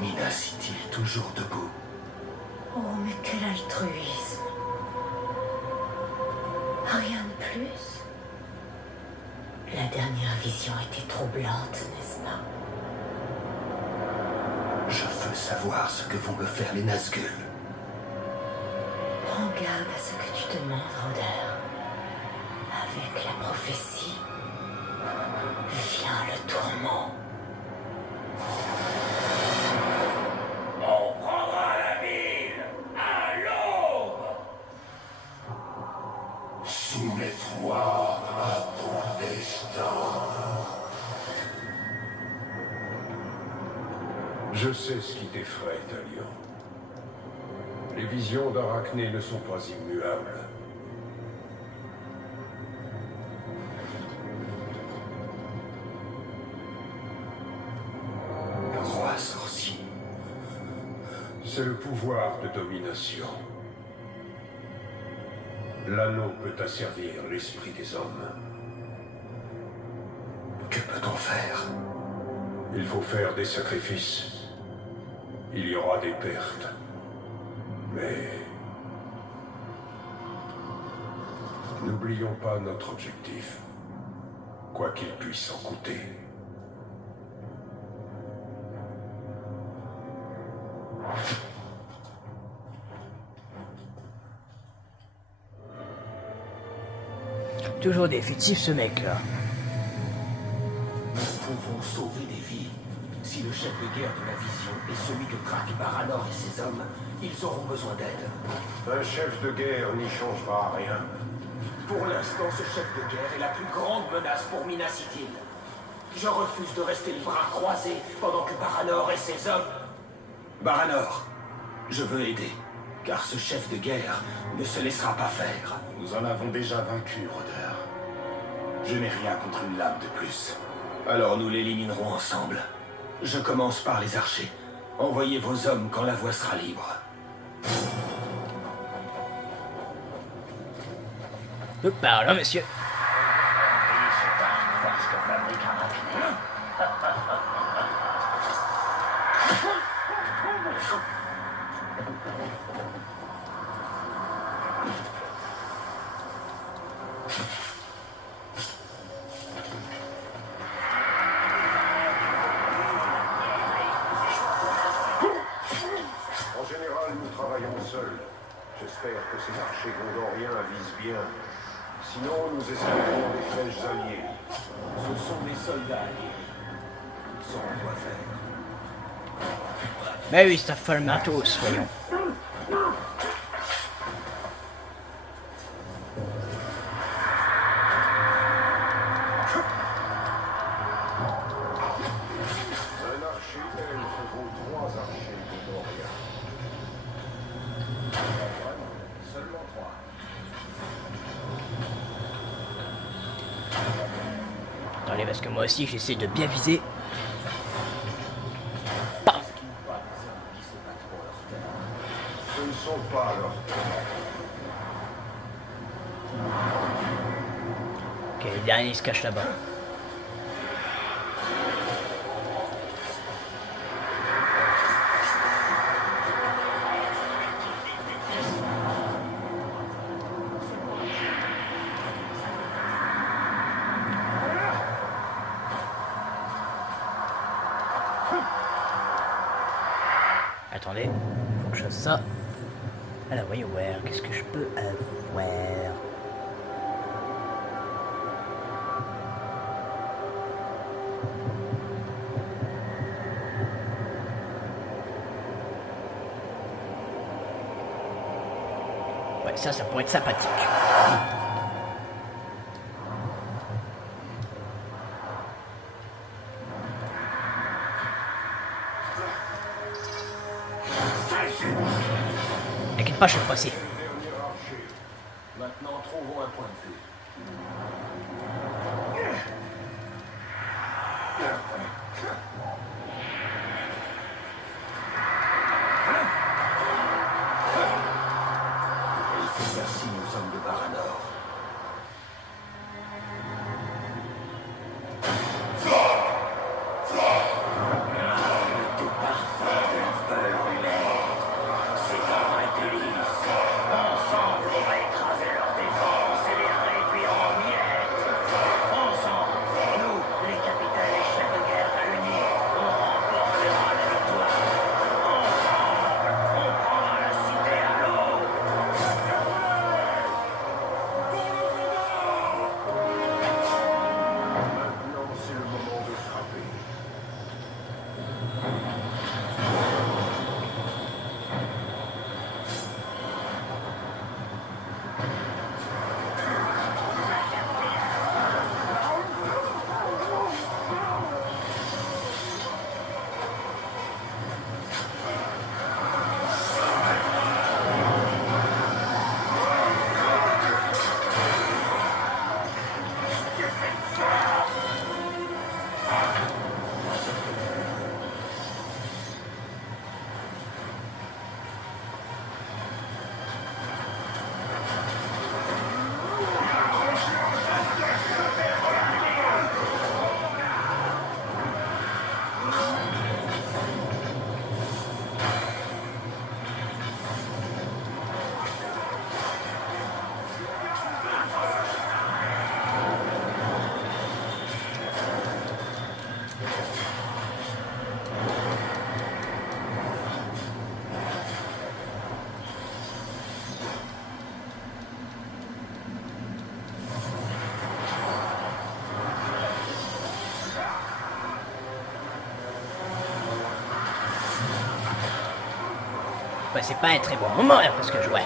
Mina City, toujours debout. Oh, mais quel altruisme. Rien de plus. La dernière vision était troublante, n'est-ce pas? Je veux savoir ce que vont me faire les Nazgûl. Prends garde à ce que tu demandes, Rôdeur. Avec la prophétie, vient le tourment. On prendra la ville à l'aube. Soumets-toi à ton destin. Je sais ce qui t'effraie, Talion. Les visions d'Arachné ne sont pas immuables. Le roi sorcier. C'est le pouvoir de domination. L'anneau peut asservir l'esprit des hommes. Que peut-on faire? Il faut faire des sacrifices. Il y aura des pertes. Mais... n'oublions pas notre objectif. Quoi qu'il puisse en coûter. Toujours des fictifs ce mec là. Nous pouvons sauver des vies. Si le chef de guerre de la vision est celui que craque Baranor et ses hommes, ils auront besoin d'aide. Un chef de guerre n'y changera rien. Pour l'instant, ce chef de guerre est la plus grande menace pour Minas Ithil. Je refuse de rester les bras croisés pendant que Baranor et ses hommes... Baranor, je veux aider, car ce chef de guerre ne se laissera pas faire. Nous en avons déjà vaincu, Rôdeur. Je n'ai rien contre une lame de plus. Alors nous l'éliminerons ensemble. Je commence par les archers. Envoyez vos hommes quand la voie sera libre. Pardon, monsieur. En général, nous travaillons seuls. J'espère que ces archers gondoriens visent bien. Sinon, nous essaierons des flèches alliées. Ce sont des soldats alliés. Ils sauront quoi faire. Mais oui, ça fait le matos, voyons. Un archer elfe vaut 3 archers gondoriens. Seulement 3. Attendez, parce que moi aussi j'essaie de bien viser. Bam. Pas des hommes qui Ok, le dernier il se cache là-bas. Attendez, faut que je fasse ça. Alors voyons voir, qu'est-ce que je peux avoir? Ouais, ça pourrait être sympathique. T'inquiète pas, je suis passé. Maintenant, trouvons un point de vue. Et c'est ça si nous sommes de Baranor. Bah, c'est pas un très bon moment là parce que je vois.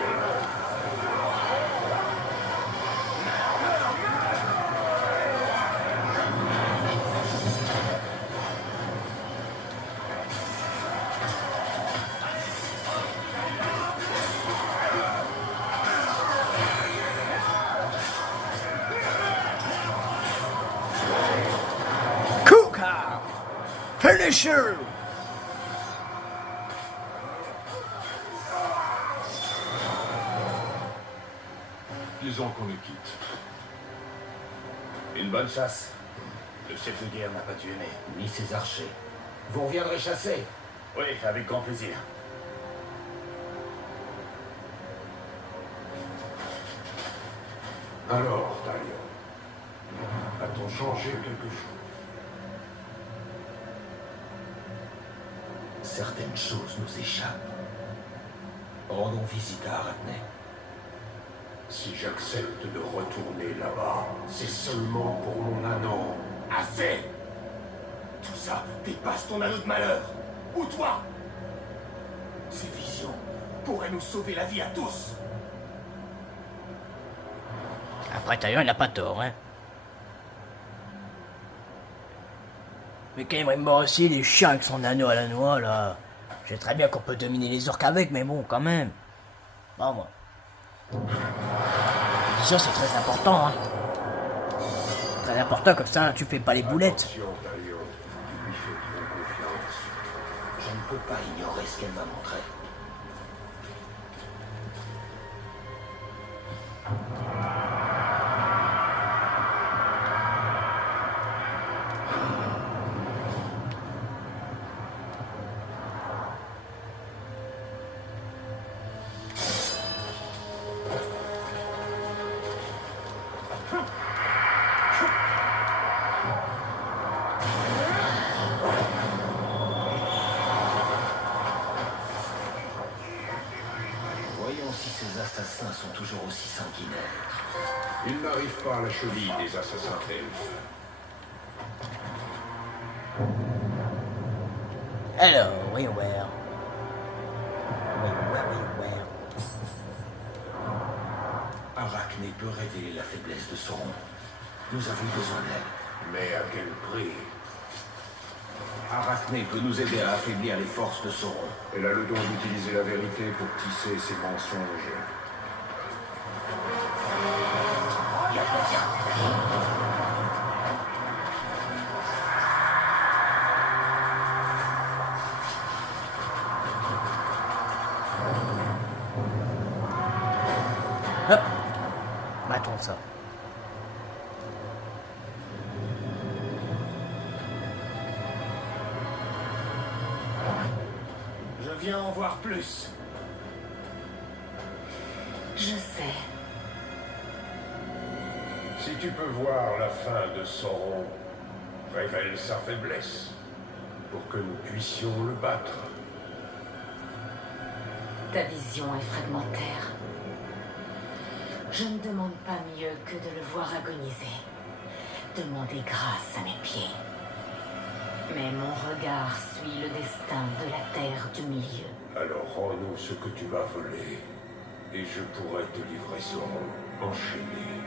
Kuka! Finisher! Disons qu'on les quitte. Une bonne chasse. Le chef de guerre n'a pas tué ni ses archers. Vous reviendrez chasser? Oui, avec grand plaisir. Alors, Talion, a-t-on changé quelque chose? Certaines choses nous échappent. Rendons visite à Aratnai. Si j'accepte de retourner là-bas, c'est seulement pour mon anneau. Assez! Tout ça dépasse ton anneau de malheur. Ou toi! Ces visions pourraient nous sauver la vie à tous. Après, Talion, il n'a pas tort, hein. Mais quand même, moi aussi, les chiens avec son anneau à la noix, là. Je sais très bien qu'on peut dominer les orques avec, mais bon, quand même. Bon, moi. La vision, c'est très important, hein. Très important, comme ça, tu fais pas les boulettes. Attention, Talion, tu lui fais trop confiance. Je ne peux pas ignorer ce qu'elle m'a montré. Voyons si ces assassins sont toujours aussi sanguinaires. Ils n'arrivent pas à la cheville des assassins elfes. Alors, WarioWare. Arachné peut révéler la faiblesse de Sauron. Nous avons besoin d'elle. Mais à quel prix? Arachné peut nous aider à affaiblir les forces de Sauron. Elle a le don d'utiliser la vérité pour tisser ses mensonges. Hop. Matons ça. Je viens en voir plus. Je sais. Si tu peux voir la fin de Sauron, révèle sa faiblesse, pour que nous puissions le battre. Ta vision est fragmentaire. Je ne demande pas mieux que de le voir agoniser. Demander grâce à mes pieds. Mais mon regard suit le destin de la terre du milieu. Alors rends-nous ce que tu m'as volé, et je pourrai te livrer Sauron enchaîné.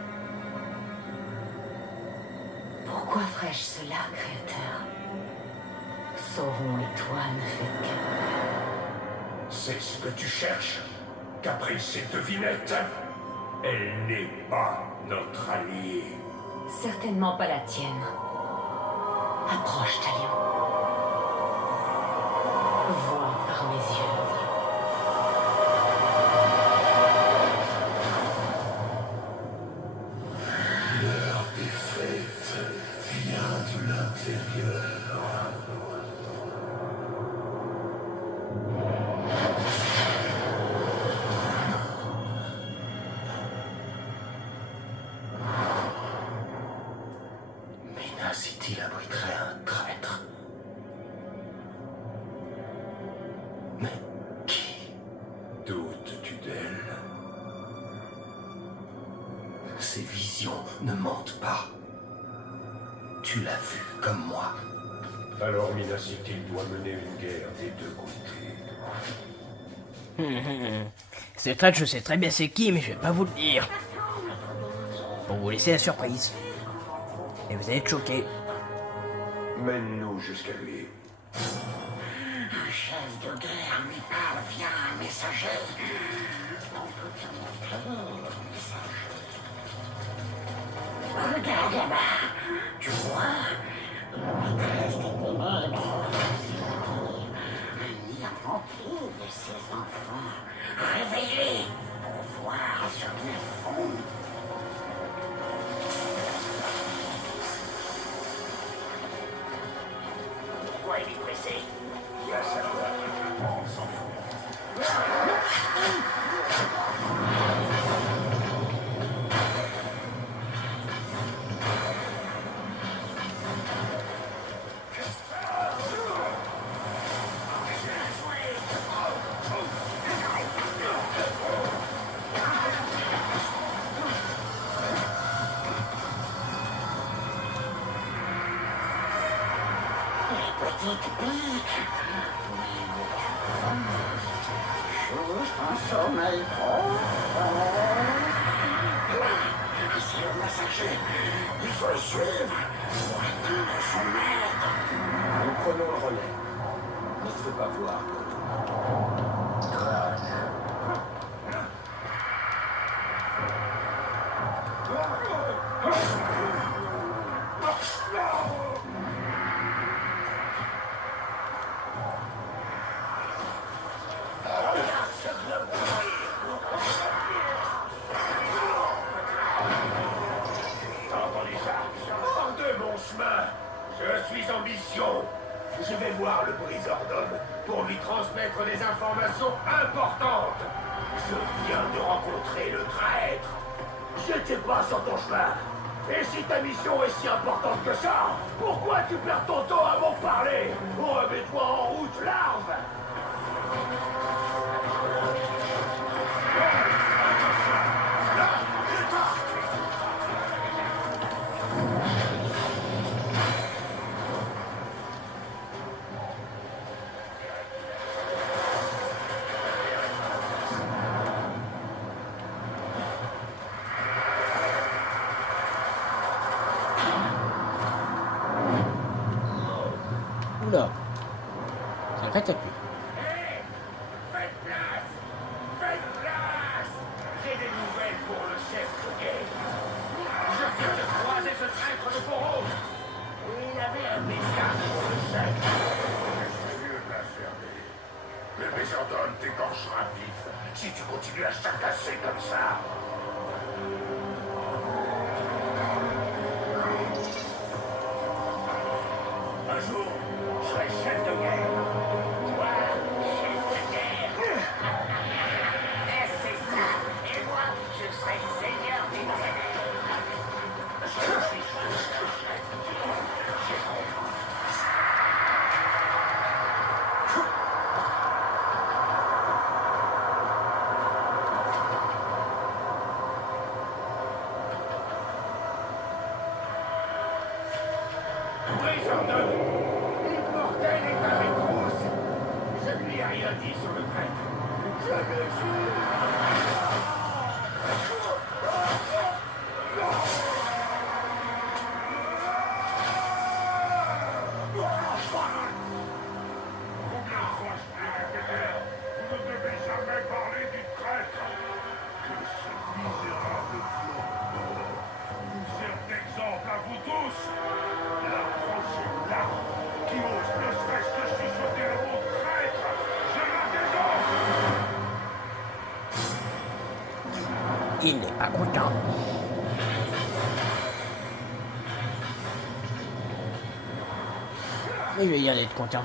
Pourquoi ferais-je cela, Créateur? Sauron et toi ne faites qu'un. C'est ce que tu cherches, caprice et devinette. Elle n'est pas notre alliée. Certainement pas la tienne. Approche, Talion. Vois par mes yeux. L'heure des fêtes vient de l'intérieur. Minas City abriterait un traître. Mais qui? Doutes-tu d'elle? Ces visions ne mentent pas. Tu l'as vu comme moi. Alors Minas City doit mener une guerre des deux côtés. C'est traître, je sais très bien c'est qui, mais je vais pas vous le dire. Pour vous laisser la surprise. Et vous allez être choqués. Mène-nous jusqu'à lui. Un chef de guerre lui parle via un messager. On peut te montrer le messager. Regarde là-bas. Tu vois? La maîtresse des ténèbres. Un nid rempli de ses enfants. Réveillez pour voir ce qu'ils font. Pourquoi il est pressé? Va savoir. On s'en fout. Petite pique. Chose en sommeil profond. Là, c'est le messager. Il faut le suivre pour atteindre son maître. Nous prenons le relais. Ne te fais pas voir. T'as entendu ça? Hors de mon chemin. Je suis ambition. Je vais voir le briseur d'hommes pour lui transmettre des informations importantes. Je viens de rencontrer le traître. J'étais pas sur ton chemin. Et si ta mission est si importante que ça, pourquoi tu perds ton temps à m'en parler? Remets-toi en route, larve! Oula. C'est vrai, t'as pu. Hé! Faites place! Faites place! J'ai des nouvelles pour le chef de guerre. Je viens de croiser ce traître de Boros. Il avait un message pour le chef. Je serais mieux de la fermer. Le Majordome t'écorchera vif si tu continues à chacasser comme ça. Un jour, je serai chef de guerre. Toi, chef de guerre. Et c'est ça. Et moi, je serai seigneur des ténèbres. Je suis Majordome, l'immortel est avec Rousse. Je ne lui ai rien dit sur le traître. Je le jure. Vous ne devez jamais parler du traître. Que ce misérable flot nous sert d'exemple à vous tous. La prochaine larme qui ose ne serait-ce que chuchoter le mot traître, je la dégage. Il n'est pas content. Mais je vais dire d'être content.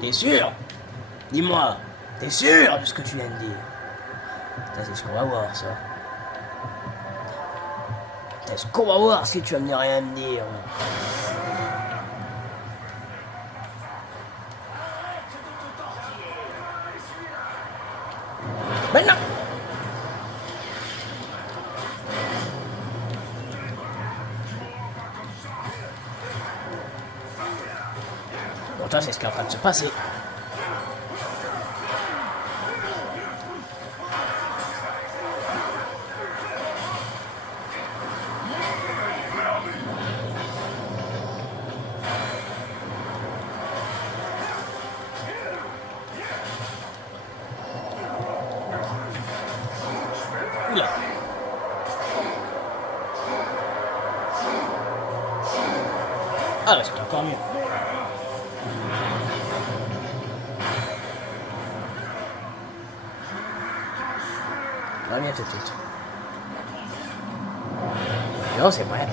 T'es sûr? Dis-moi, t'es sûr de ce que tu viens de dire? Ça, c'est ce qu'on va voir, ça. C'est ce qu'on va voir si tu vas me rien me dire. Maintenant! Bon, toi, c'est ce qui est en train de se passer. Oula. Ah, bah, c'est encore mieux. On va bien tout de suite. Non, c'est vrai.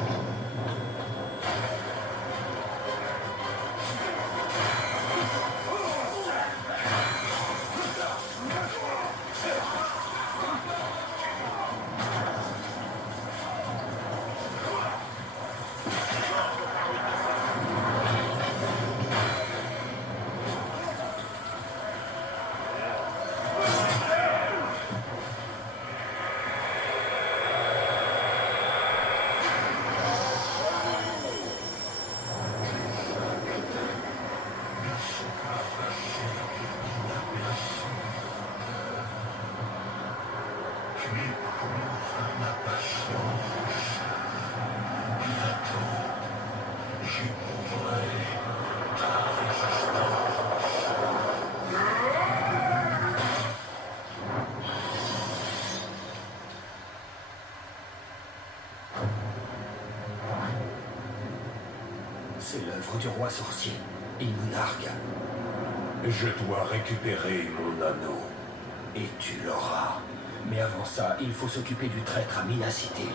C'est l'œuvre du roi sorcier. Il me nargue. Je dois récupérer mon anneau. Et tu l'auras. Mais avant ça, il faut s'occuper du traître à Minas Ithil.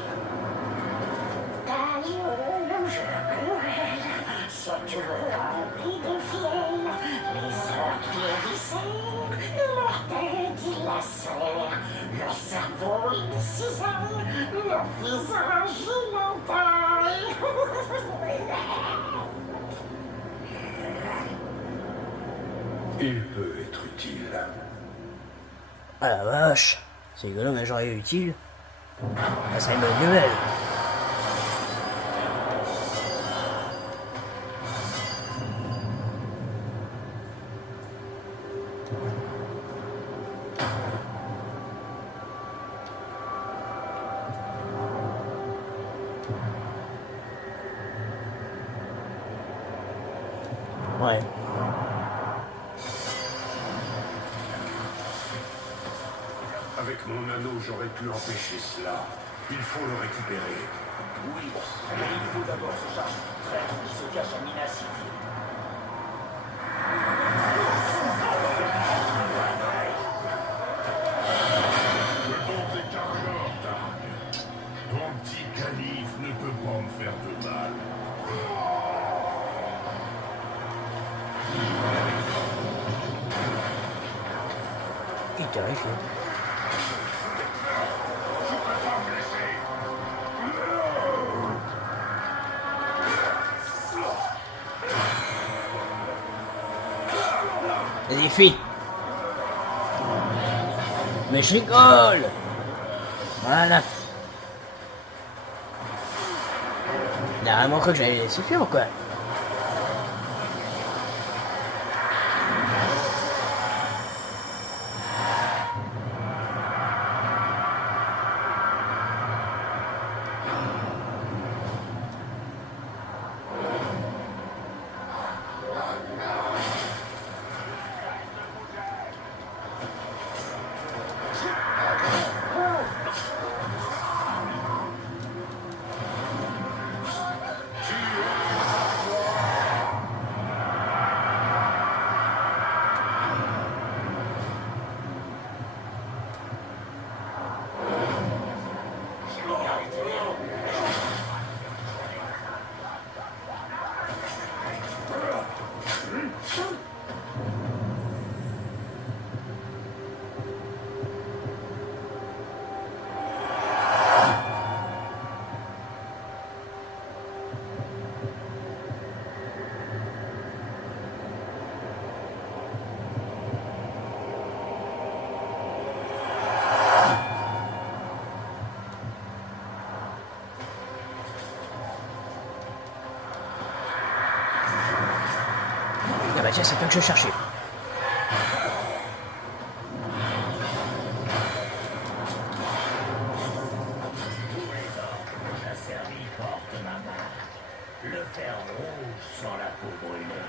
Le jeu cruel, si tu veux rempli de fiel, les heures qui éviscèrent, leur tête il lacère, le cerveau il cisère, le visage il entaille. Il peut être utile. Ah la vache, c'est rigolo, mais j'aurais eu utile. Ça serait une bonne nouvelle. Ouais. Avec mon anneau, j'aurais pu empêcher cela. Il faut le récupérer. Oui, mais il faut d'abord se charger du traître qui se cache à Minas Ithil. Le monde est carrément Targ. Ton petit canif ne peut pas me faire de mal. Il est terrifié. Vas-y, fuis. Mais je rigole. Voilà. Il a vraiment cru que j'allais les laisser fuir ou quoi? Ah bah tiens, c'est toi que je cherchais. La servie porte ma marque. Le fer rouge sur la peau brûlée.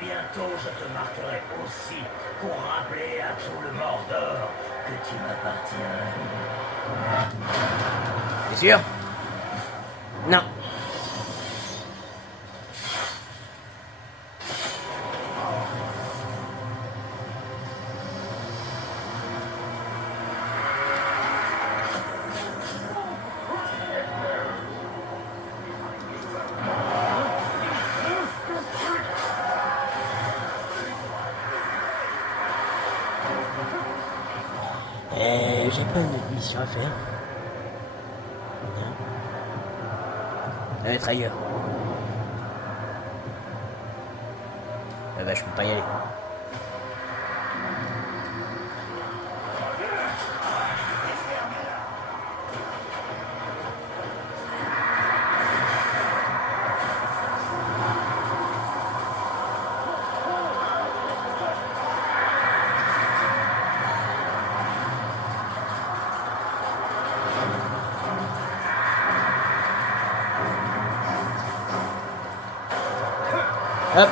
Bientôt, je te marquerai aussi pour rappeler à tout le Mordor que tu m'appartiens. T'es sûr? Non. J'ai pas une autre mission à faire. Non. Elle va être ailleurs. Ah bah je peux pas y aller. Hop.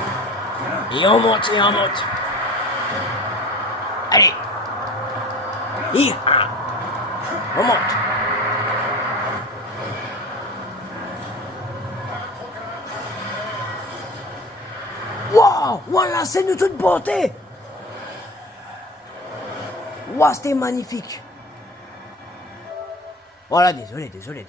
Et on monte, et on monte. Allez. On monte. Waouh, voilà, c'est de toute beauté. Waouh, c'était magnifique. Voilà, désolé, désolé.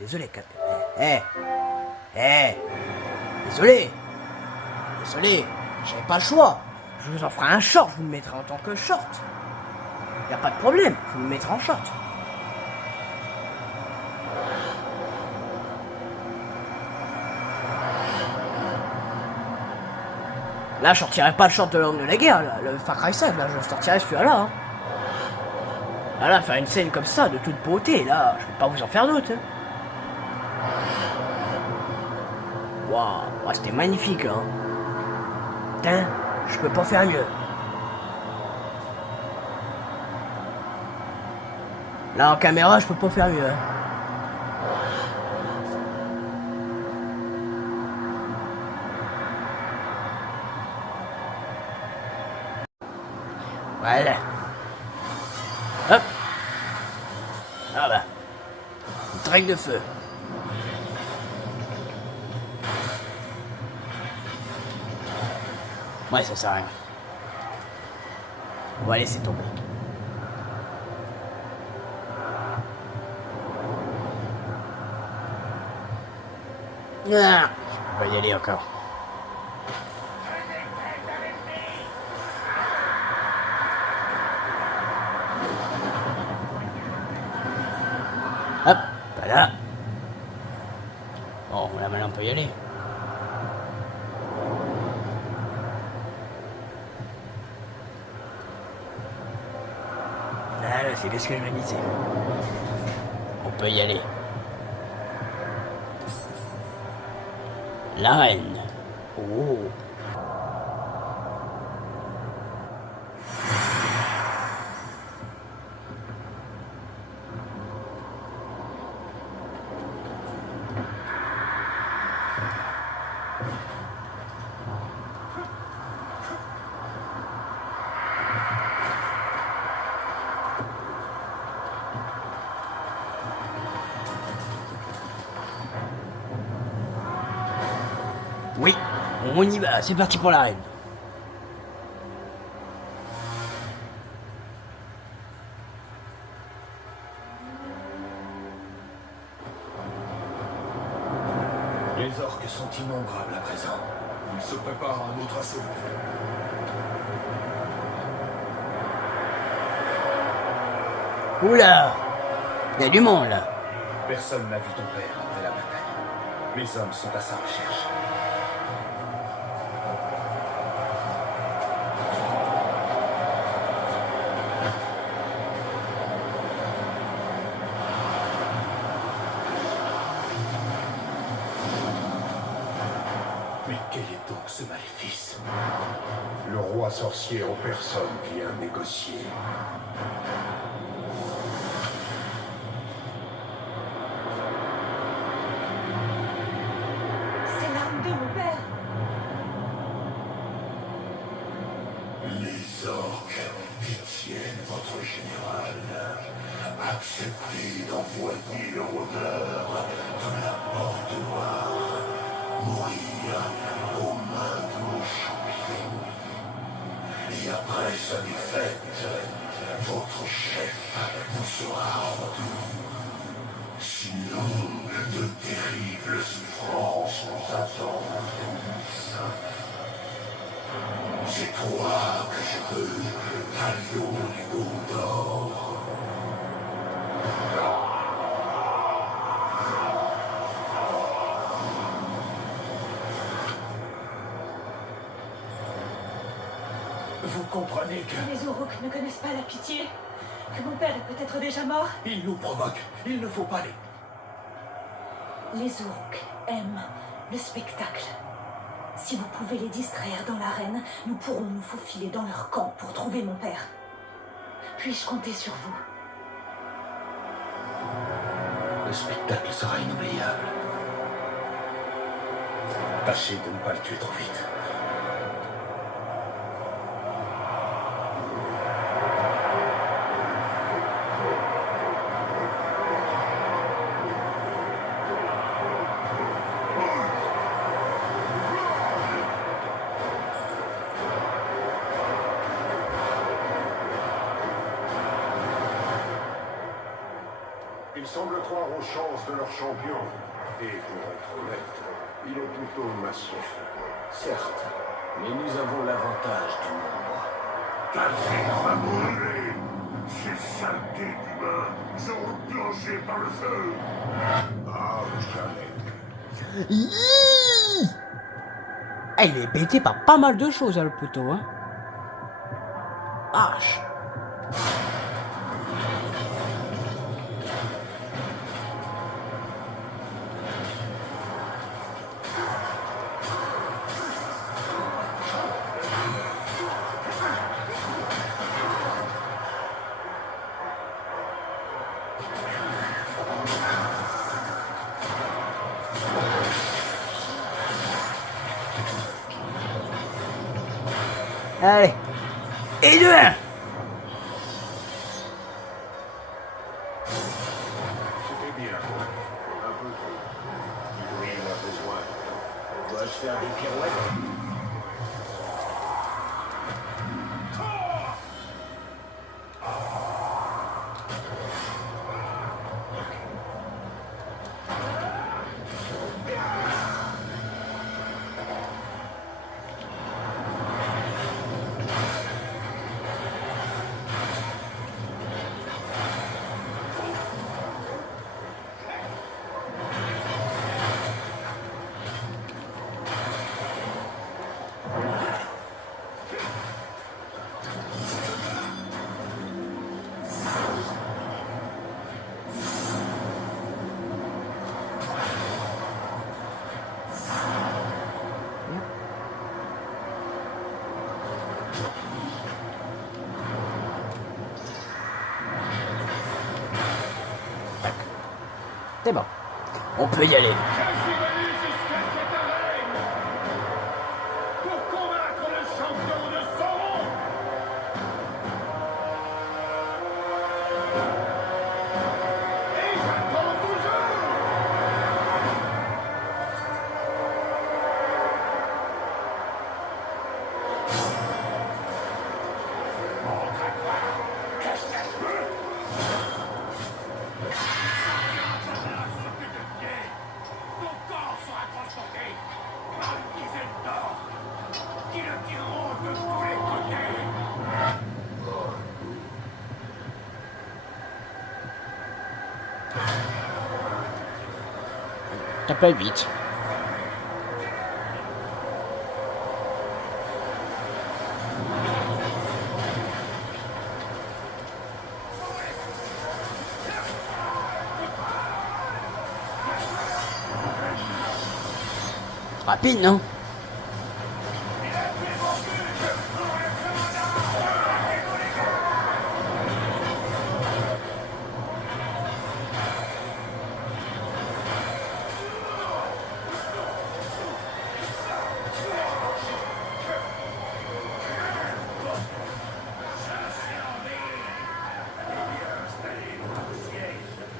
J'avais pas le choix. Je vous en ferai un short, je vous le mettrai en tant que short. Y a pas de problème, je vous le mettrai en short. Là, je sortirai pas le short de l'homme de la guerre, là, le Far Cry 5, là, je sortirai celui-là. Hein. Là, faire une scène comme ça, de toute beauté, là, je peux pas vous en faire d'autres. Hein. Waouh, c'était magnifique, hein. Putain, je peux pas faire mieux. Là, en caméra, je peux pas faire mieux. Hein. Voilà. Hop. Ah bah. Une traque de feu. Ouais, ça sert à rien. On va laisser tomber. Ah, je peux pas y aller encore. Hop, voilà. Bon, là maintenant on peut y aller. Voilà, c'est bien ce que je me disais. On peut y aller. L'arène. Oh. Oui, on y va, c'est parti pour l'arène. Les orques sont innombrables à présent. Ils se préparent à un autre assaut. Oula, il y a du monde là. Personne n'a vu ton père après la bataille. Les hommes sont à sa recherche. Mais quel est donc ce maléfice? Le roi sorcier en personne vient négocier. C'est l'arme de mon père. Les orques détiennent votre général. Acceptez d'envoyer le rôdeur de la porte noire mourir aux mains de mon champion. Et après sa défaite, votre chef vous sera rendu. Sinon, de terribles souffrances vous attendent tous. C'est toi que je veux, Talion du Gondor. Vous comprenez que... Les Uruk ne connaissent pas la pitié. Que mon père est peut-être déjà mort. Il nous provoque. Il ne faut pas les... Les Uruk aiment le spectacle. Si vous pouvez les distraire dans l'arène, nous pourrons nous faufiler dans leur camp pour trouver mon père. Puis-je compter sur vous? Le spectacle sera inoubliable. Tâchez de ne pas le tuer trop vite. semblent croire aux chances de leur champion. Et pour être honnête, il est plutôt massif. Certes, mais nous avons l'avantage du nombre. Café dans ma brûlée. Ces saletés d'humains seront planchés par le feu. Ah, jamais. Ah, il est bêté par pas mal de choses, hein, le poteau, hein. H. Allez. Et 2-1. C'était bien. Un peu trop. Oui, on a besoin. Dois-je faire des pirouettes? C'est bon. On peut y aller. Je suis venu jusqu'à cette arène pour combattre le champion de Sauron. Et j'attends toujours. Ton corps sera transporté par une dizaine d'or qui le tireront de tous les côtés. T'appelles vite. Rapide, non?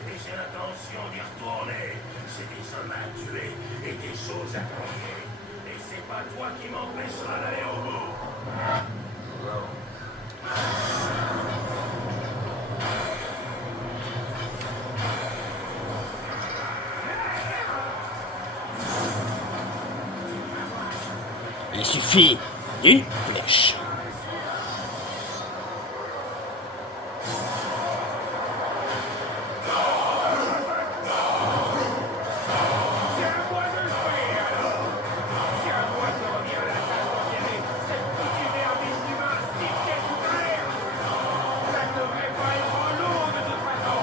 Et j'ai l'intention d'y retourner. C'est des hommes à tuer et des choses à crier. Et c'est pas toi qui m'empêchera d'aller au bout. Il suffit d'une flèche. C'est à moi de jouer alors. C'est à moi de revenir à la tâche d'enterrer cette petite hermine d'humain stiffée sous terre. Ça ne devrait pas être lourd de toute façon.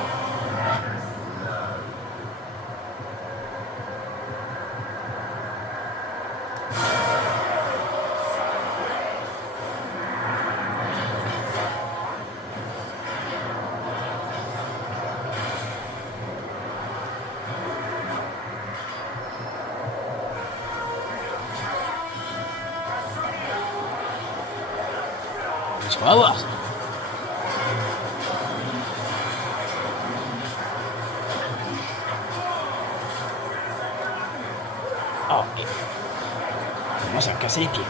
Qu'est-ce qu'on va voir ça? Oh, et... Moi, ça me cassait les pieds.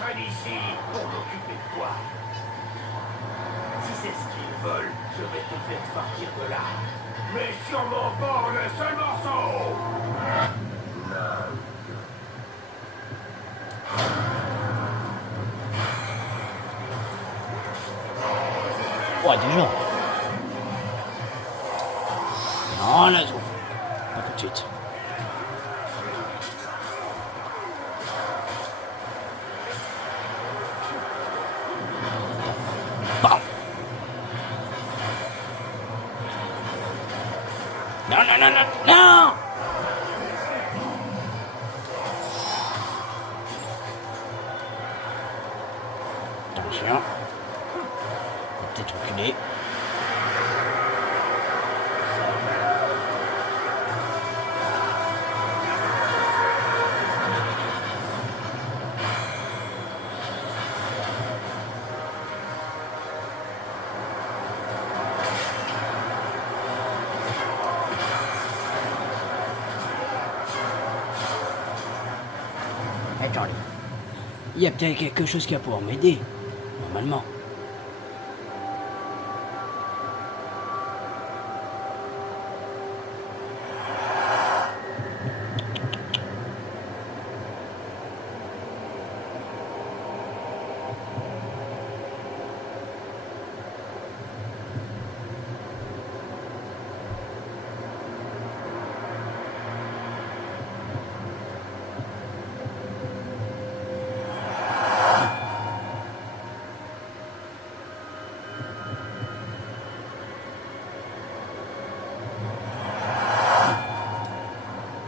traîne ici pour m'occuper de toi. Si c'est ce qu'ils veulent, je vais te faire sortir de là. Mais sûrement pas en un seul morceau. Ouais, déjà. Non, là, pas tout de suite. Bam. Non, non, non, non, non. Attention. Peut-être reculer. Attendez. Il y a peut-être quelque chose qui va pouvoir m'aider. Normalement.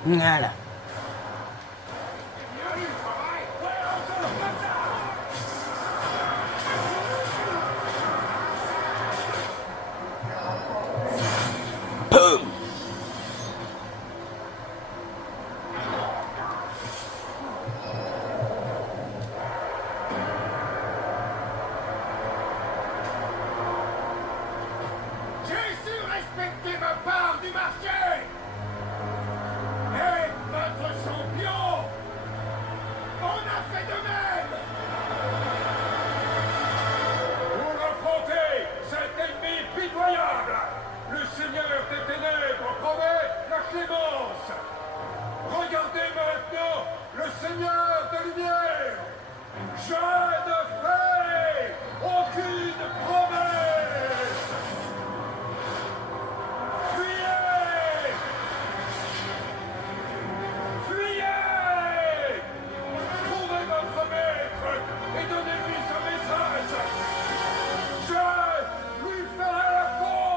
Voilà. Boum. J'ai su respecter ma part du marché. Et votre champion, on a fait de même. Pour affronter cet ennemi pitoyable, le Seigneur des Ténèbres promet la clémence. Regardez maintenant le Seigneur de Lumière. Je ne fais aucune promesse. Fuyez! Fuyez! Trouvez votre maître et donnez-lui ce message. Je lui ferai la peau.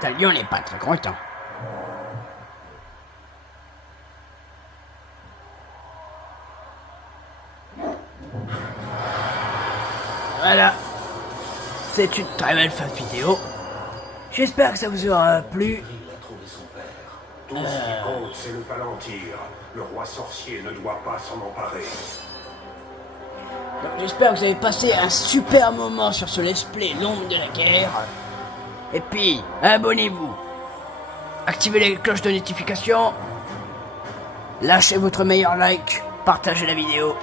Talion n'est pas très content. Voilà. C'est une très belle fin de vidéo. J'espère que ça vous aura plu. Il a trouvé son père. Tout ce qui compte, c'est le Palantir. Le roi sorcier ne doit pas s'en emparer. Donc, j'espère que vous avez passé un super moment sur ce let's play L'ombre de la guerre. Et puis, abonnez-vous. Activez les cloches de notification. Lâchez votre meilleur like. Partagez la vidéo.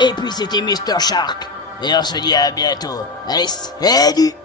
Et puis c'était Mr. Shark. Et on se dit à bientôt. Allez, salut!